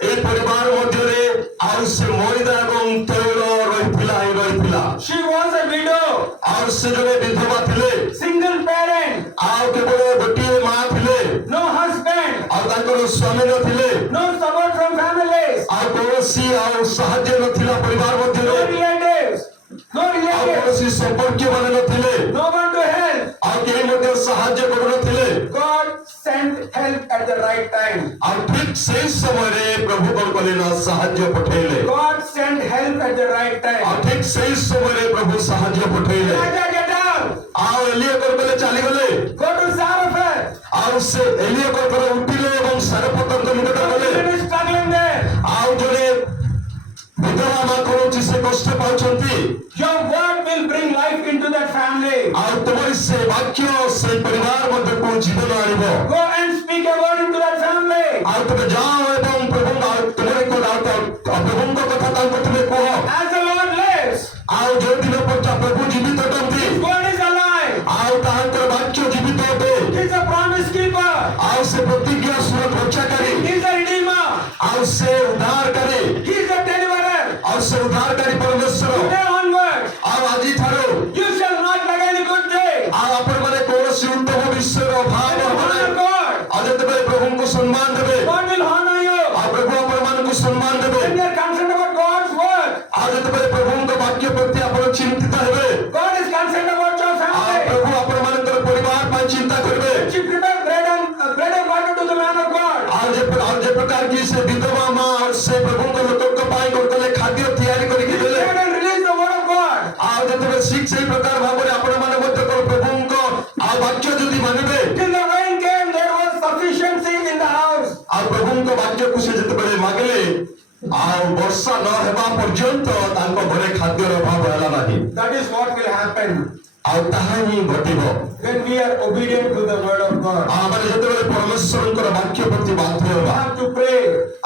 এই ପରିବାର ମଧ୍ୟରେ ଆଉ ସେ ମଇଦା ଏବଂ ତୈଳ ରହିଥିଲା She was a widow, ଆଉ ସେ ଜଣେ ବିଧବା ଥିଲେ single parent, ଆଉ କେବଳ ଗୋଟିଏ ମା ଥିଲେ no husband, ଆଉ ତାଙ୍କର ସ୍ୱାମୀ ନଥିଲେ no support from families, ଆଉ କୌଣସି ଆଉ ସାହାଯ୍ୟ ନଥିଲା ପରିବାର no ମଧ୍ୟରେ relatives, ଆଉ କୌଣସି ସମ୍ପର୍କୀୟ ମାନେ ନଥିଲେ no one to help. ଆଉ କେହି ମଧ୍ୟ ସାହାଯ୍ୟ କରୁନଥିଲେ God sent help at the right time. ଆଉ ଠିକ ସେଇ ସମୟରେ ପ୍ରଭୁ କଣ କଲେ ନା ସାହାଯ୍ୟ ପଠେଇଲେ God sent help at the right ଆଉ time. ଠିକ ସେଇ ସମୟରେ ପ୍ରଭୁ ସାହାଯ୍ୟ ପଠେଇଲେ Elijah, get down. ଆଉ ଏଲିୟ କଣ କଲେ ଚାଲିଗଲେ Go to Zarephath. ଆଉ ସେ ଏଲିୟ କଣ କଲେ ଉଠିଲେ ଏବଂ ସାରେଫତଙ୍କ ନିକଟ ଗଲେ Women is struggling there. ଆଉ ଜଣେ ବିଧବା ମା କହୁଛି ସେ କଷ୍ଟ ପାଉଛନ୍ତି Your word will bring life into that family. ଆଉ ତୁମର ସେ ବାକ୍ୟ ସେ ପରିବାର ମଧ୍ୟକୁ ଜୀବନ ଆଣିବ Go and speak a word into that family. ଆଉ ତୁମେ ଯାଅ ଏବଂ ପ୍ରଭୁଙ୍କ କଥା ତାଙ୍କୁ ତୁମେ କୁହ As the Lord lives, ଆଉ ଯୋଉ ଦିନ ପର୍ଯ୍ୟନ୍ତ ପ୍ରଭୁ ଜୀବିତ ଅଟନ୍ତି His word is alive. ଆଉ ତାହାଙ୍କର ବାକ୍ୟ ଜୀବିତ ଅଟେ He's a promise keeper. ଆଉ ସେ ପ୍ରତିଜ୍ଞା ରକ୍ଷାକାରୀ He's a redeemer. ଆଉ ସେ ଉଦ୍ଧାରକାରୀ He's a deliverer. ଆଉ ସେ ଉଦ୍ଧାରକାରୀ ପରମେଶ୍ୱର Today onward, ଆଉ ଆଜିଠାରୁ you shall not lack any good day. ଆଉ ଆପଣମାନେ କୌଣସି ଉତ୍ତମ ବିଷୟର ଅଭାବ ହେବ Honor ନାହିଁ God. ଆଉ ଯେତେବେଳେ ପ୍ରଭୁଙ୍କୁ ସମ୍ମାନ ଦେବେ God will honor you. ଆଉ ପ୍ରଭୁ ଆପଣମାନଙ୍କୁ ସମ୍ମାନ ଦେବେ When you are concerned about God's word, ଆଉ ଯେତେବେଳେ ପ୍ରଭୁଙ୍କ ବାକ୍ୟ ପ୍ରତି ଆପଣ ଚିନ୍ତିତ ହେବେ God is concerned about your ଆଉ family. ପ୍ରଭୁ ଆପଣମାନଙ୍କର ପରିବାର ପାଇଁ ଚିନ୍ତା କରିବେ She prepared bread and water to the man of God. ଆଉ ଯେ ପ୍ରକାର କି ସେ ବିଧବା ମା ସେ ପ୍ରଭୁଙ୍କ ଲୋକଙ୍କ ପାଇଁ କଲେ ଖାଦ୍ୟ ତିଆରି କରିକି ଦେଲେ Bread and release the word of God. ଆଉ ଯେତେବେଳେ ଠିକ ସେଇ ପ୍ରକାର ଭାବରେ ଆପଣମାନେ ମଧ୍ୟ ପ୍ରଭୁଙ୍କ ଆଉ ବାକ୍ୟ ଯଦି ମାନିବେ Till the rain came, there was sufficiency in the house. ଆଉ ପ୍ରଭୁଙ୍କ ବାକ୍ୟକୁ ସେ ଯେତେବେଳେ ମାଗିଲେ ଆଉ ବର୍ଷା ନ ହେବା ପର୍ଯ୍ୟନ୍ତ ତାଙ୍କ ଘରେ ଖାଦ୍ୟର ଅଭାବ ହେଲା ନାହିଁ That is what will happen ଆଉ ତାହା ହିଁ ଘଟିବ when we are obedient to the word of God. ଆମେ ଯେତେବେଳେ ପରମେଶ୍ୱରଙ୍କର ବାକ୍ୟ ପ୍ରତି ବାଧ୍ୟ We ହେବା have to pray.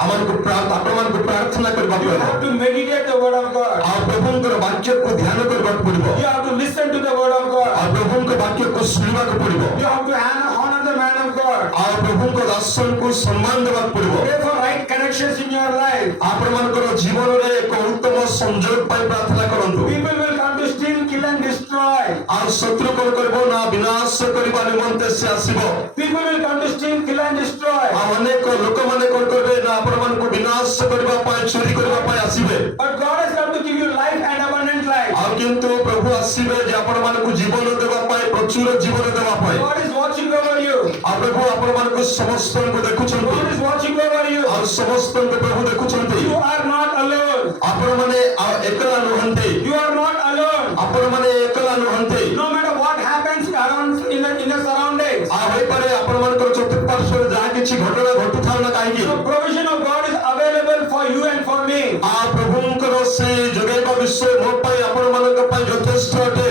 ଆମକୁ ଆପଣମାନଙ୍କୁ ପ୍ରାର୍ଥନା କରିବାକୁ You ହେବ have to meditate the word of God. ଆଉ ପ୍ରଭୁଙ୍କର ବାକ୍ୟକୁ ଧ୍ୟାନ କରିବାକୁ ପଡିବ You have to listen to the word of God. ଆଉ ପ୍ରଭୁଙ୍କ ବାକ୍ୟକୁ ଶୁଣିବାକୁ ପଡିବ You have to honor the man of God. ଆଉ ପ୍ରଭୁଙ୍କ ଦାସଙ୍କୁ ସମ୍ମାନ ଦେବାକୁ ପଡିବ Pray for right connections in your life. ଆପଣମାନଙ୍କର ଜୀବନରେ ଏକ ଉତ୍ତମ ସଂଯୋଗ ପାଇଁ ପ୍ରାର୍ଥନା କରନ୍ତୁ People will come to steal, kill and destroy. ଆଉ ଶତ୍ରୁ କଣ କରିବ ନା ବିନାଶ କରିବା ନିମନ୍ତେ ସେ ଆସିବ People will come to steal, kill and destroy. ଆଉ ଅନେକ ଲୋକମାନେ କଣ କରିବେ ନା ଆପଣମାନଙ୍କୁ ବିନାଶ କରିବା ପାଇଁ ଚୋରି କରିବା ପାଇଁ ଆସିବେ But God has come to give you life and abundant life. ଆଉ କିନ୍ତୁ ପ୍ରଭୁ ଆସିବେ ଯେ ଆପଣମାନଙ୍କୁ ଜୀବନ ଦେବା ପାଇଁ ପ୍ରଚୁର ଜୀବନ ଦେବା ପାଇଁ God is watching over you. ଆଉ ପ୍ରଭୁ ଆପଣମାନଙ୍କୁ ସମସ୍ତଙ୍କୁ ଦେଖୁଛନ୍ତି God is watching over you. ଆଉ ସମସ୍ତଙ୍କୁ ପ୍ରଭୁ ଦେଖୁଛନ୍ତି You are not alone. ଆପଣମାନେ ଆଉ ଏକଲା ନୁହନ୍ତି You are not alone. ଆପଣମାନେ ଏକଲା ନୁହନ୍ତି No matter what happens around in the surroundings, ଆଉ ହେଇପାରେ ଆପଣମାନଙ୍କର ଚତୁଃପାର୍ଶ୍ୱରେ ଯାହା କିଛି ଘଟଣା ଘଟୁଥାଉ ନା କାହିଁକି the provision of God is available for you and for me. ଆଉ ପ୍ରଭୁଙ୍କର ସେ ଯୋଗାଇବା ବିଷୟ ମୋ ପାଇଁ ଆପଣମାନଙ୍କ ପାଇଁ ଯଥେଷ୍ଟ ଅଟେ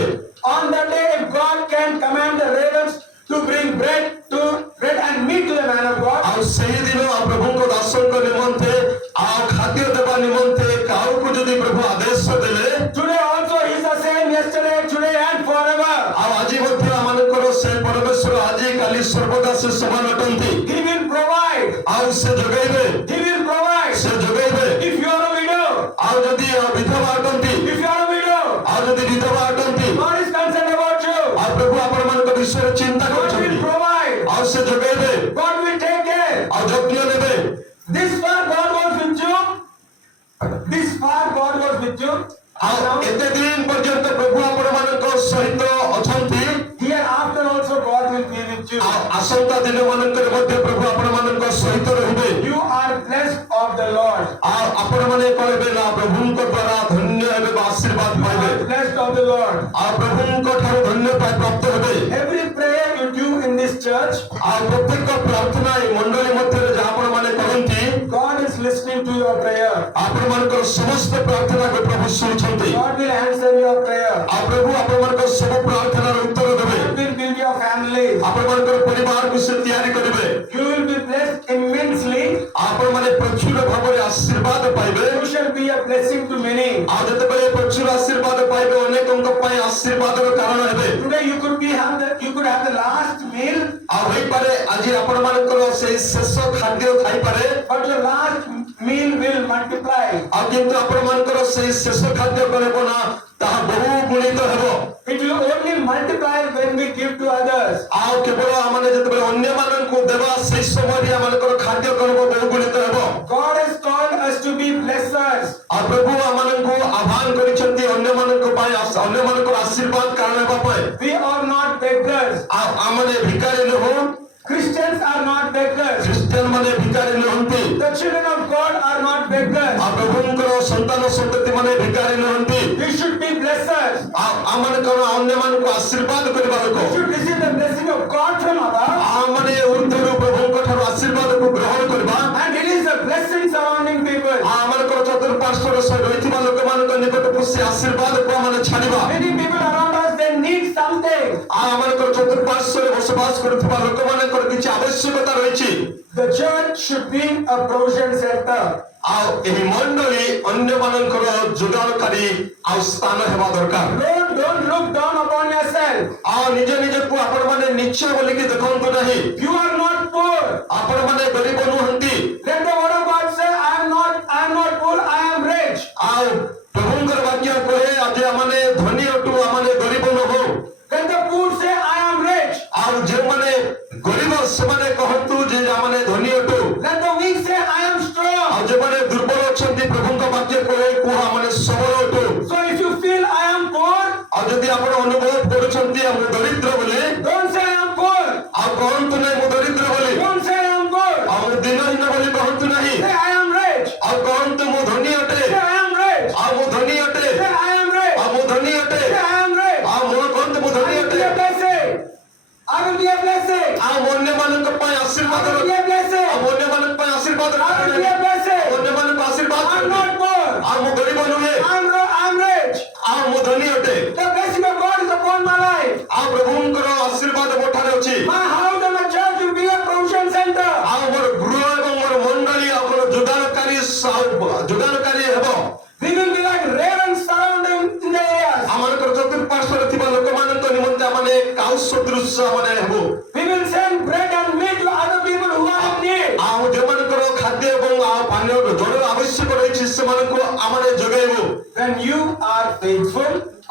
On that day, if God can command the ravens to bring bread and meat to the man of God, ଆଉ ସେହି ଦିନ ଆଉ ପ୍ରଭୁଙ୍କ ଦାସଙ୍କ ନିମନ୍ତେ ଆଉ ଖାଦ୍ୟ ଦେବା ନିମନ୍ତେ କାହାକୁ ଯଦି ପ୍ରଭୁ ଆଦେଶ ଦେଲେ today also He is the same yesterday, today and forever. ଆଉ ଆଜି ମଧ୍ୟ ଆମମାନଙ୍କର ସେ ପରମେଶ୍ୱର ଆଜି କାଲି ସର୍ବଦା ସେ ସମାନ ଅଟନ୍ତି He will provide. ଆଉ ସେ ଯୋଗାଇବେ He will provide. ସେ ଯୋଗାଇବେ If you are a widow, ଆଉ ଯଦି ବିଧବା ଅଟନ୍ତି if you are a widow, ଆଉ ଯଦି ବିଧବା ଅଟନ୍ତି God is concerned about you. ଆଉ ପ୍ରଭୁ ଆପଣମାନଙ୍କ ବିଷୟରେ ଚିନ୍ତା God କରୁଛନ୍ତି will provide. ଆଉ ସେ ଯୋଗାଇବେ God will take care. ଆଉ ଯତ୍ନ ନେବେ This far God was with you. This far God was with you. ଆଉ ଏତେ ଦିନ ପର୍ଯ୍ୟନ୍ତ ପ୍ରଭୁ ଆପଣମାନଙ୍କ ସହିତ ଅଛନ୍ତି Hereafter also God will be with you. ଆଉ ଆସନ୍ତା ଦିନ ମାନଙ୍କରେ ମଧ୍ୟ ପ୍ରଭୁ ଆପଣମାନଙ୍କ ସହିତ ରହିବେ You are blessed of the Lord. ଆଉ ଆପଣମାନେ କହିବେ ନା ପ୍ରଭୁଙ୍କ ଦ୍ୱାରା ଧନ୍ୟ ହେବେ ବା ଆଶୀର୍ବାଦ You ପାଇବେ are blessed of the Lord. ଆଉ ପ୍ରଭୁଙ୍କ ଠାରୁ ଧନ୍ୟ ପାଇ ପ୍ରାପ୍ତ ହେବେ Every prayer you do in this church, ଆଉ ପ୍ରତ୍ୟେକ ପ୍ରାର୍ଥନା ଏହି ମଣ୍ଡଳୀ ମଧ୍ୟରେ ଯାହା ଆପଣମାନେ କରନ୍ତି God is listening to your prayer. ଆପଣମାନଙ୍କର ସମସ୍ତ ପ୍ରାର୍ଥନାକୁ ପ୍ରଭୁ ଶୁଣୁଛନ୍ତି God will answer your prayer. ଆଉ ପ୍ରଭୁ ଆପଣମାନଙ୍କ ସବୁ ପ୍ରାର୍ଥନାର ଉତ୍ତର ଦେବେ God will build your family. ଆପଣମାନଙ୍କର ପରିବାରକୁ ସେ ତିଆରି କରିବେ You will be blessed immensely. ଆପଣମାନେ ପ୍ରଚୁର ଭାବରେ ଆଶୀର୍ବାଦ ପାଇବେ You shall be a blessing to many. ଆଉ ଯେତେବେଳେ ପ୍ରଚୁର ଆଶୀର୍ବାଦ ପାଇବେ ଅନେକଙ୍କ ପାଇଁ ଆଶୀର୍ବାଦର କାରଣ ହେବେ Today you could have the last meal, ଆଉ ହେଇପାରେ ଆଜି ଆପଣମାନଙ୍କର ସେଇ ଶେଷ ଖାଦ୍ୟ ଥାଇପାରେ but your last meal will multiply. ଆଉ କିନ୍ତୁ ଆପଣମାନଙ୍କର ସେଇ ଶେଷ ଖାଦ୍ୟ କରିବ ନା ତାହା ବହୁ ଗୁଣିତ ହେବ It will only multiply when we give to others. ଆଉ କେବଳ ଆମମାନେ ଯେତେବେଳେ ଅନ୍ୟମାନଙ୍କୁ ଦେବା ସେଇ ସମୟରେ ଆମମାନଙ୍କର ଖାଦ୍ୟ କରିବ ବହୁ ଗୁଣିତ ହେବ God has called us to be blessers. ଆଉ ପ୍ରଭୁ ଆମମାନଙ୍କୁ ଆହ୍ୱାନ କରିଛନ୍ତି ଅନ୍ୟମାନଙ୍କ ପାଇଁ ଅନ୍ୟମାନଙ୍କର ଆଶୀର୍ବାଦ କାରଣ ହେବା ପାଇଁ We are not beggars. ଆଉ ଆମମାନେ ଭିକାରୀ ନୁହଁ Christians are not beggars. Christian ମାନେ ଭିକାରୀ ନୁହନ୍ତି The children of God are not beggars. ଆଉ ପ୍ରଭୁଙ୍କର ସନ୍ତାନ ସନ୍ତତି ମାନେ ଭିକାରୀ ନୁହନ୍ତି We should be blessers. ଆଉ ଆମମାନେ କଣ ଅନ୍ୟମାନଙ୍କୁ ଆଶୀର୍ବାଦ କରିବା ଲୋକ We should receive the blessing of God from above ଆମମାନେ ଉର୍ଦ୍ଧ୍ୱରୁ ପ୍ରଭୁଙ୍କ ଠାରୁ ଆଶୀର୍ବାଦକୁ ଗ୍ରହଣ କରିବା and release the blessing surrounding people. ଆମମାନଙ୍କର ଚତୁଃପାର୍ଶ୍ୱରେ ରହିଥିବା ଲୋକମାନଙ୍କ ନିକଟକୁ ସେ ଆଶୀର୍ବାଦକୁ ଆମେ ଛାଡ଼ିବା Many people around us, they need something. ଆଉ ଆମମାନଙ୍କର ଚତୁଃପାର୍ଶ୍ୱରେ ବସବାସ କରୁଥିବା ଲୋକମାନଙ୍କର କିଛି ଆବଶ୍ୟକତା ରହିଛି The church should be a provision center. ଆଉ ଏହି ମଣ୍ଡଳୀ ଅନ୍ୟମାନଙ୍କର ଯୋଗାଣକାରୀ ଆଉ ସ୍ଥାନ ହେବା ଦରକାର Don't look down upon yourself. ଆଉ ନିଜ ନିଜକୁ ଆପଣମାନେ ନିଚ ବୋଲିକି ଦେଖନ୍ତୁ ନାହିଁ You are not poor. ଆପଣମାନେ ଗରିବ ନୁହନ୍ତି Let the word of God say, I am not poor, I am rich. ଆଉ ପ୍ରଭୁଙ୍କର ବାକ୍ୟ କହେ ଆଜି ଆମମାନେ ଧନୀ ଅଟୁ ଆମମାନେ ଗରିବ ନହଉ Let the poor say, I am rich. ଆଉ ଯେଉଁମାନେ ଗରିବ ସେମାନେ କହନ୍ତୁ ଯେ ଆମମାନେ ଧନୀ ଅଟୁ Let the weak say, I am strong. ଆଉ ଯେଉଁମାନେ ଦୁର୍ବଳ ଅଛନ୍ତି ପ୍ରଭୁଙ୍କ ବାକ୍ୟ କହେ କୁହ ଆମମାନେ ସବଳ ଅଟୁ So if you feel I am poor, ଆଉ ଯଦି ଆପଣ ଅନୁଭବ କରୁଛନ୍ତି ମୁଁ ଦରିଦ୍ର ବୋଲି don't say I am poor. ଆଉ କହନ୍ତୁ ନାହିଁ ମୁଁ ଦରିଦ୍ର ବୋଲି Don't say I am poor. ଆଉ ମୁଁ ଦିନହୀନ ବୋଲି କହନ୍ତୁ ନାହିଁ Say I am rich. ଆଉ କହନ୍ତୁ ମୁଁ ଧନୀ ଅଟେ Say I am rich. ଆଉ ମୁଁ ଧନୀ ଅଟେ Say I am rich. ଆଉ ମୁଁ ଧନୀ ଅଟେ Say I am rich. ଆଉ ମୁଁ କହନ୍ତୁ ମୁଁ I ଧନୀ will be ଅଟେ a blessing. I will be a blessing. ଆଉ ଅନ୍ୟମାନଙ୍କ ପାଇଁ I ଆଶୀର୍ବାଦ will be a blessing. ଆଉ ଅନ୍ୟମାନଙ୍କ ପାଇଁ ଆଶୀର୍ବାଦ I will be a blessing. ଅନ୍ୟମାନଙ୍କୁ ଆଶୀର୍ବାଦ I am not poor. ଆଉ ମୁଁ ଗରିବ ନୁହେଁ I am rich. ଆଉ ମୁଁ ଧନୀ ଅଟେ The blessing of God is upon my life. ଆଉ ପ୍ରଭୁଙ୍କର ଆଶୀର୍ବାଦ ମୋ ଠାରେ ଅଛି My house and my church will be a provision center. ଆଉ ମୋର ଗୃହ ଏବଂ ମୋର ମଣ୍ଡଳୀ ଆଉ ମୋର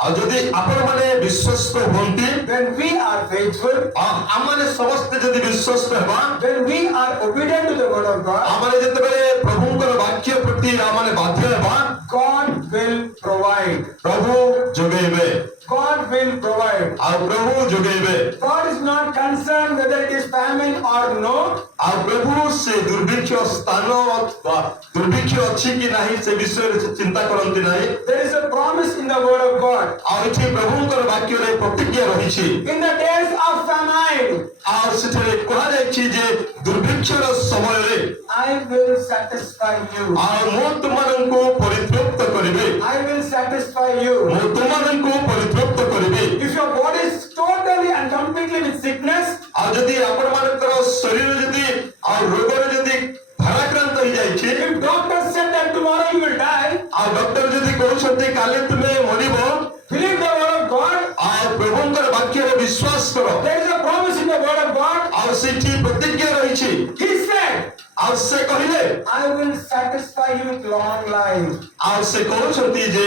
ଆଉ ଯଦି ଆପଣମାନେ ବିଶ୍ୱସ୍ତ ହୁଅନ୍ତି, when we are faithful, ଆମମାନେ ସମସ୍ତେ ଯଦି ବିଶ୍ୱସ୍ତ ହେବା, when we are obedient to the word of God, ଆମମାନେ ଯେତେବେଳେ ପ୍ରଭୁଙ୍କର ବାକ୍ୟ ପ୍ରତି ଆମମାନେ ବାଧ୍ୟ ହେବା, God will provide. ପ୍ରଭୁ ଯୋଗେଇବେ, God will provide. ଆଉ ପ୍ରଭୁ ଯୋଗେଇବେ। God is not concerned whether it is famine or no. ଆଉ ପ୍ରଭୁ ସେ ଦୁର୍ଭିକ୍ଷ ସ୍ଥାନ ବା ଦୁର୍ଭିକ୍ଷ ଅଛି କି ନାହିଁ ସେ ବିଷୟରେ ସେ ଚିନ୍ତା କରନ୍ତି ନାହିଁ। There is a promise in the word of God. ଆଉ ଏଠି ପ୍ରଭୁଙ୍କର ବାକ୍ୟରେ ପ୍ରତିଜ୍ଞା ରହିଛି। In the days of famine, ଆଉ ସେଠାରେ କୁହାଯାଇଛି ଯେ ଦୁର୍ଭିକ୍ଷର ସମୟରେ I will satisfy you. ଆଉ ମୁଁ ତୁମମାନଙ୍କୁ ପରିତୃପ୍ତ କରିବି, I will satisfy you. ମୁଁ ତୁମମାନଙ୍କୁ ପରିତୃପ୍ତ କରିବି। If your body is totally and completely with sickness, ଆଉ ଯଦି ଆପଣମାନଙ୍କର ଶରୀର ଯଦି ଆଉ ରୋଗରେ ଯଦି ଭାରାକ୍ରାନ୍ତ ହେଇଯାଇଛି, if doctor said that tomorrow you will die, ଆଉ ଡକ୍ଟର ଯଦି କହୁଛନ୍ତି କାଲି ତୁମେ ମରିବ, believe the word of God. ଆଉ ପ୍ରଭୁଙ୍କର ବାକ୍ୟରେ ବିଶ୍ୱାସ କର। There is a promise in the word of God. ଆଉ ସେଠି ପ୍ରତିଜ୍ଞା ରହିଛି। He said, ଆଉ ସେ କହିଲେ, I will satisfy you with long life. ଆଉ ସେ କହୁଛନ୍ତି ଯେ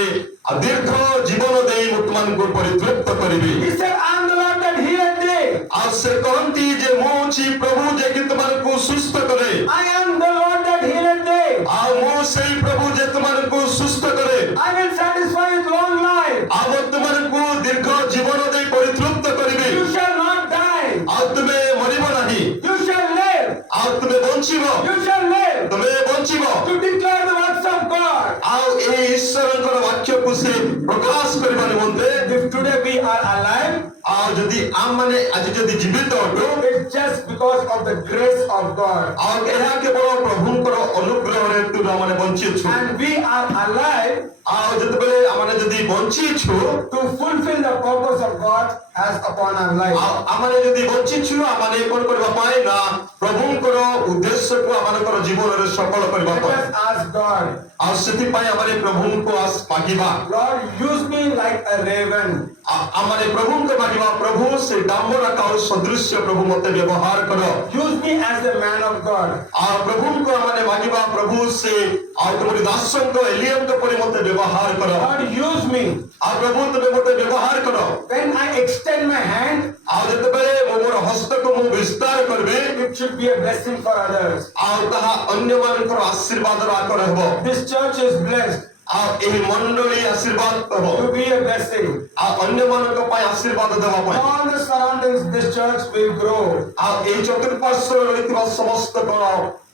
ଦୀର୍ଘ ଜୀବନ ଦେଇ ମୁଁ ତୁମମାନଙ୍କୁ ପରିତୃପ୍ତ କରିବି। He said, I am the Lord that healeth thee. ଆଉ ସେ କହନ୍ତି ଯେ ମୁଁ ହେଉଛି ପ୍ରଭୁ ଯେ କି ତୁମମାନଙ୍କୁ ସୁସ୍ଥ କରେ। I am the Lord that healeth thee. ଆଉ ମୁଁ ସେଇ ପ୍ରଭୁ ଯେ ତୁମମାନଙ୍କୁ ସୁସ୍ଥ କରେ। I will satisfy with long life. ଆଉ ମୁଁ ତୁମମାନଙ୍କୁ ଦୀର୍ଘ ଜୀବନ ଦେଇ ପରିତୃପ୍ତ କରିବି। You shall not die. ଆଉ ତୁମେ ମରିବ ନାହିଁ, You shall live. ଆଉ ତୁମେ ବଞ୍ଚିବ, You shall live ତୁମେ ବଞ୍ଚିବ। to declare the works of God. ଆଉ ଏହି ଈଶ୍ୱରଙ୍କର ବାକ୍ୟକୁ ସେ ପ୍ରକାଶ କରିବା ନିମନ୍ତେ If today we are alive, ଆଉ ଯଦି ଆମମାନେ ଆଜି ଯଦି ଜୀବିତ ଅଟୁ, it's just because of the grace of God. ଆଉ ଏହା କେବଳ ପ୍ରଭୁଙ୍କର ଅନୁଗ୍ରହ ହେତୁ ଆମମାନେ ବଞ୍ଚିଛୁ। And we are alive ଆଉ ଯେତେବେଳେ ଆମମାନେ ଯଦି ବଞ୍ଚିଛୁ, to fulfill the purpose of God as upon our life. ଆଉ ଆମମାନେ ଯଦି ବଞ୍ଚିଛୁ, ଆମମାନେ କଣ କରିବା ପାଇଁ ନା ପ୍ରଭୁଙ୍କର ଉଦ୍ଦେଶ୍ୟକୁ ଆମମାନଙ୍କର ଜୀବନରେ ସଫଳ କରିବା Let ପାଇଁ। us ask God, ଆଉ ସେଥିପାଇଁ ଆମମାନେ ପ୍ରଭୁଙ୍କୁ ମାଗିବା। Lord, use me like a raven. ଆମମାନେ ପ୍ରଭୁଙ୍କୁ ମାଗିବା, ପ୍ରଭୁ ସେ ଡାମ୍ବରାକାଉ ସଦୃଶ୍ୟ ପ୍ରଭୁ ମୋତେ ବ୍ୟବହାର କର। Use me as the man of God. ଆଉ ପ୍ରଭୁଙ୍କୁ ଆମମାନେ ମାଗିବା, ପ୍ରଭୁ ସେ ଆଉ ତୁମରି ଦାସଙ୍କ ଏଲିୟଙ୍କ ପରି ମୋତେ ବ୍ୟବହାର କର। Lord, use me. ଆଉ ପ୍ରଭୁ ତୁମେ ମୋତେ ବ୍ୟବହାର କର। When I extend my hand, ଆଉ ଯେତେବେଳେ ମୁଁ ମୋର ହସ୍ତକୁ ମୁଁ ବିସ୍ତାର କରିବି, it should be a blessing for others. ଆଉ ତାହା ଅନ୍ୟମାନଙ୍କର ଆଶୀର୍ବାଦର ଆକାର ହେବ। This church is blessed ଆଉ ଏହି ମଣ୍ଡଳୀ ଆଶୀର୍ବାଦ ହେବ, to be a blessing. ଆଉ ଅନ୍ୟମାନଙ୍କ ପାଇଁ ଆଶୀର୍ବାଦ ଦେବା ପାଇଁ। All the surroundings, this church will grow. ଆଉ ଏହି ଚତୁଃପାର୍ଶ୍ୱରେ ରହିଥିବା ସମସ୍ତ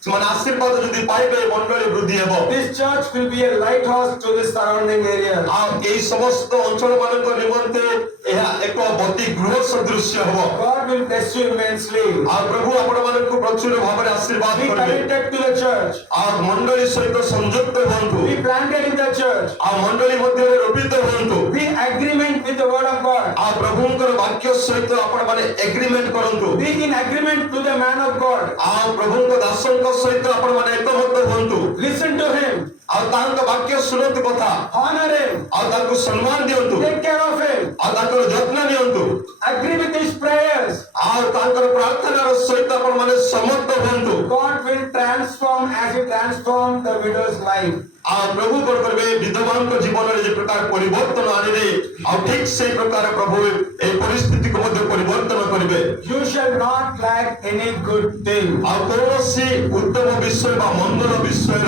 ସେମାନେ ଆଶୀର୍ବାଦ ଯଦି ପାଇବେ, ମଣ୍ଡଳୀ ବୃଦ୍ଧି ହେବ। This church will be a lighthouse to the surrounding area. ଆଉ ଏହି ସମସ୍ତ ଅଞ୍ଚଳ ମାନଙ୍କ ନିମନ୍ତେ ଏହା ଏକ ବତୀ ଗୃହ ସଦୃଶ୍ୟ ହେବ। God will bless you immensely. ଆଉ ପ୍ରଭୁ ଆପଣମାନଙ୍କୁ ପ୍ରଚୁର ଭାବରେ ଆଶୀର୍ବାଦ Be କରିବେ। connected to the church. ଆଉ ମଣ୍ଡଳୀ ସହିତ ସଂଯୁକ୍ତ ହୁଅନ୍ତୁ। Be planted in the church. ଆଉ ମଣ୍ଡଳୀ ମଧ୍ୟରେ ରୋପିତ ହୁଅନ୍ତୁ। Be agreement with the word of God. ଆଉ ପ୍ରଭୁଙ୍କର ବାକ୍ୟ ସହିତ ଆପଣମାନେ ଏଗ୍ରିମେଣ୍ଟ କରନ୍ତୁ। Be in agreement to the man of God. ଆଉ ପ୍ରଭୁଙ୍କ ଦାସଙ୍କ ସହିତ ଆପଣମାନେ ଏକମତ ହୁଅନ୍ତୁ। Listen to him. ଆଉ ତାଙ୍କ ବାକ୍ୟ ଶୁଣନ୍ତୁ କଥା। Honor him. ଆଉ ତାଙ୍କୁ ସମ୍ମାନ ଦିଅନ୍ତୁ। Take care of him. ଆଉ ତାଙ୍କର ଯତ୍ନ ନିଅନ୍ତୁ। Agree with his prayers. ଆଉ ତାଙ୍କର ପ୍ରାର୍ଥନାର ସହିତ ଆପଣମାନେ ସମର୍ଥ ହୁଅନ୍ତୁ। God will transform as he transformed the widow's life. ଆଉ ପ୍ରଭୁ କଣ କରିବେ, ବିଧବାଙ୍କ ଜୀବନରେ ଯେ ପ୍ରକାର ପରିବର୍ତ୍ତନ ଆଣିବେ, ଆଉ ଠିକ ସେଇ ପ୍ରକାର ପ୍ରଭୁ ଏହି ପରିସ୍ଥିତିକୁ ମଧ୍ୟ ପରିବର୍ତ୍ତନ କରିବେ। You shall not lack any good thing. ଆଉ କୌଣସି ଉତ୍ତମ ବିଷୟ ବା ମଙ୍ଗଳ ବିଷୟର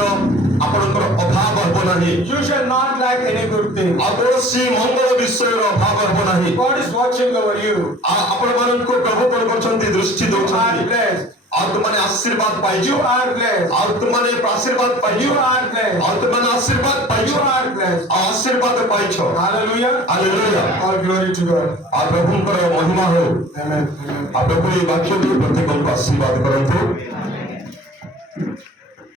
ଆପଣଙ୍କର ଅଭାବ ହେବ ନାହିଁ। You shall not lack any good thing. ଆଉ କୌଣସି ମଙ୍ଗଳ ବିଷୟର ଅଭାବ ହେବ ନାହିଁ। God is watching over you. ଆଉ ଆପଣମାନଙ୍କୁ ପ୍ରଭୁ କଣ କରୁଛନ୍ତି, ଦୃଷ୍ଟି You are ଦଉଛନ୍ତି। blessed. ଆଉ ତୁମମାନେ ଆଶୀର୍ବାଦ ପାଇଛ। You are blessed. ଆଉ ତୁମମାନେ ଆଶୀର୍ବାଦ ପାଇଛ। You are blessed. ଆଉ ତୁମମାନେ ଆଶୀର୍ବାଦ ପାଇଛ। You are blessed. ଆଉ ଆଶୀର୍ବାଦ ପାଇଛ। Hallelujah. Hallelujah. All glory to God. ଆଉ ପ୍ରଭୁଙ୍କର ମହିମା ହଉ। Amen. Amen. ଆଉ ପ୍ରଭୁ ଏହି ବାକ୍ୟକୁ ପ୍ରତ୍ୟେକଙ୍କୁ ଆଶୀର୍ବାଦ କରନ୍ତୁ।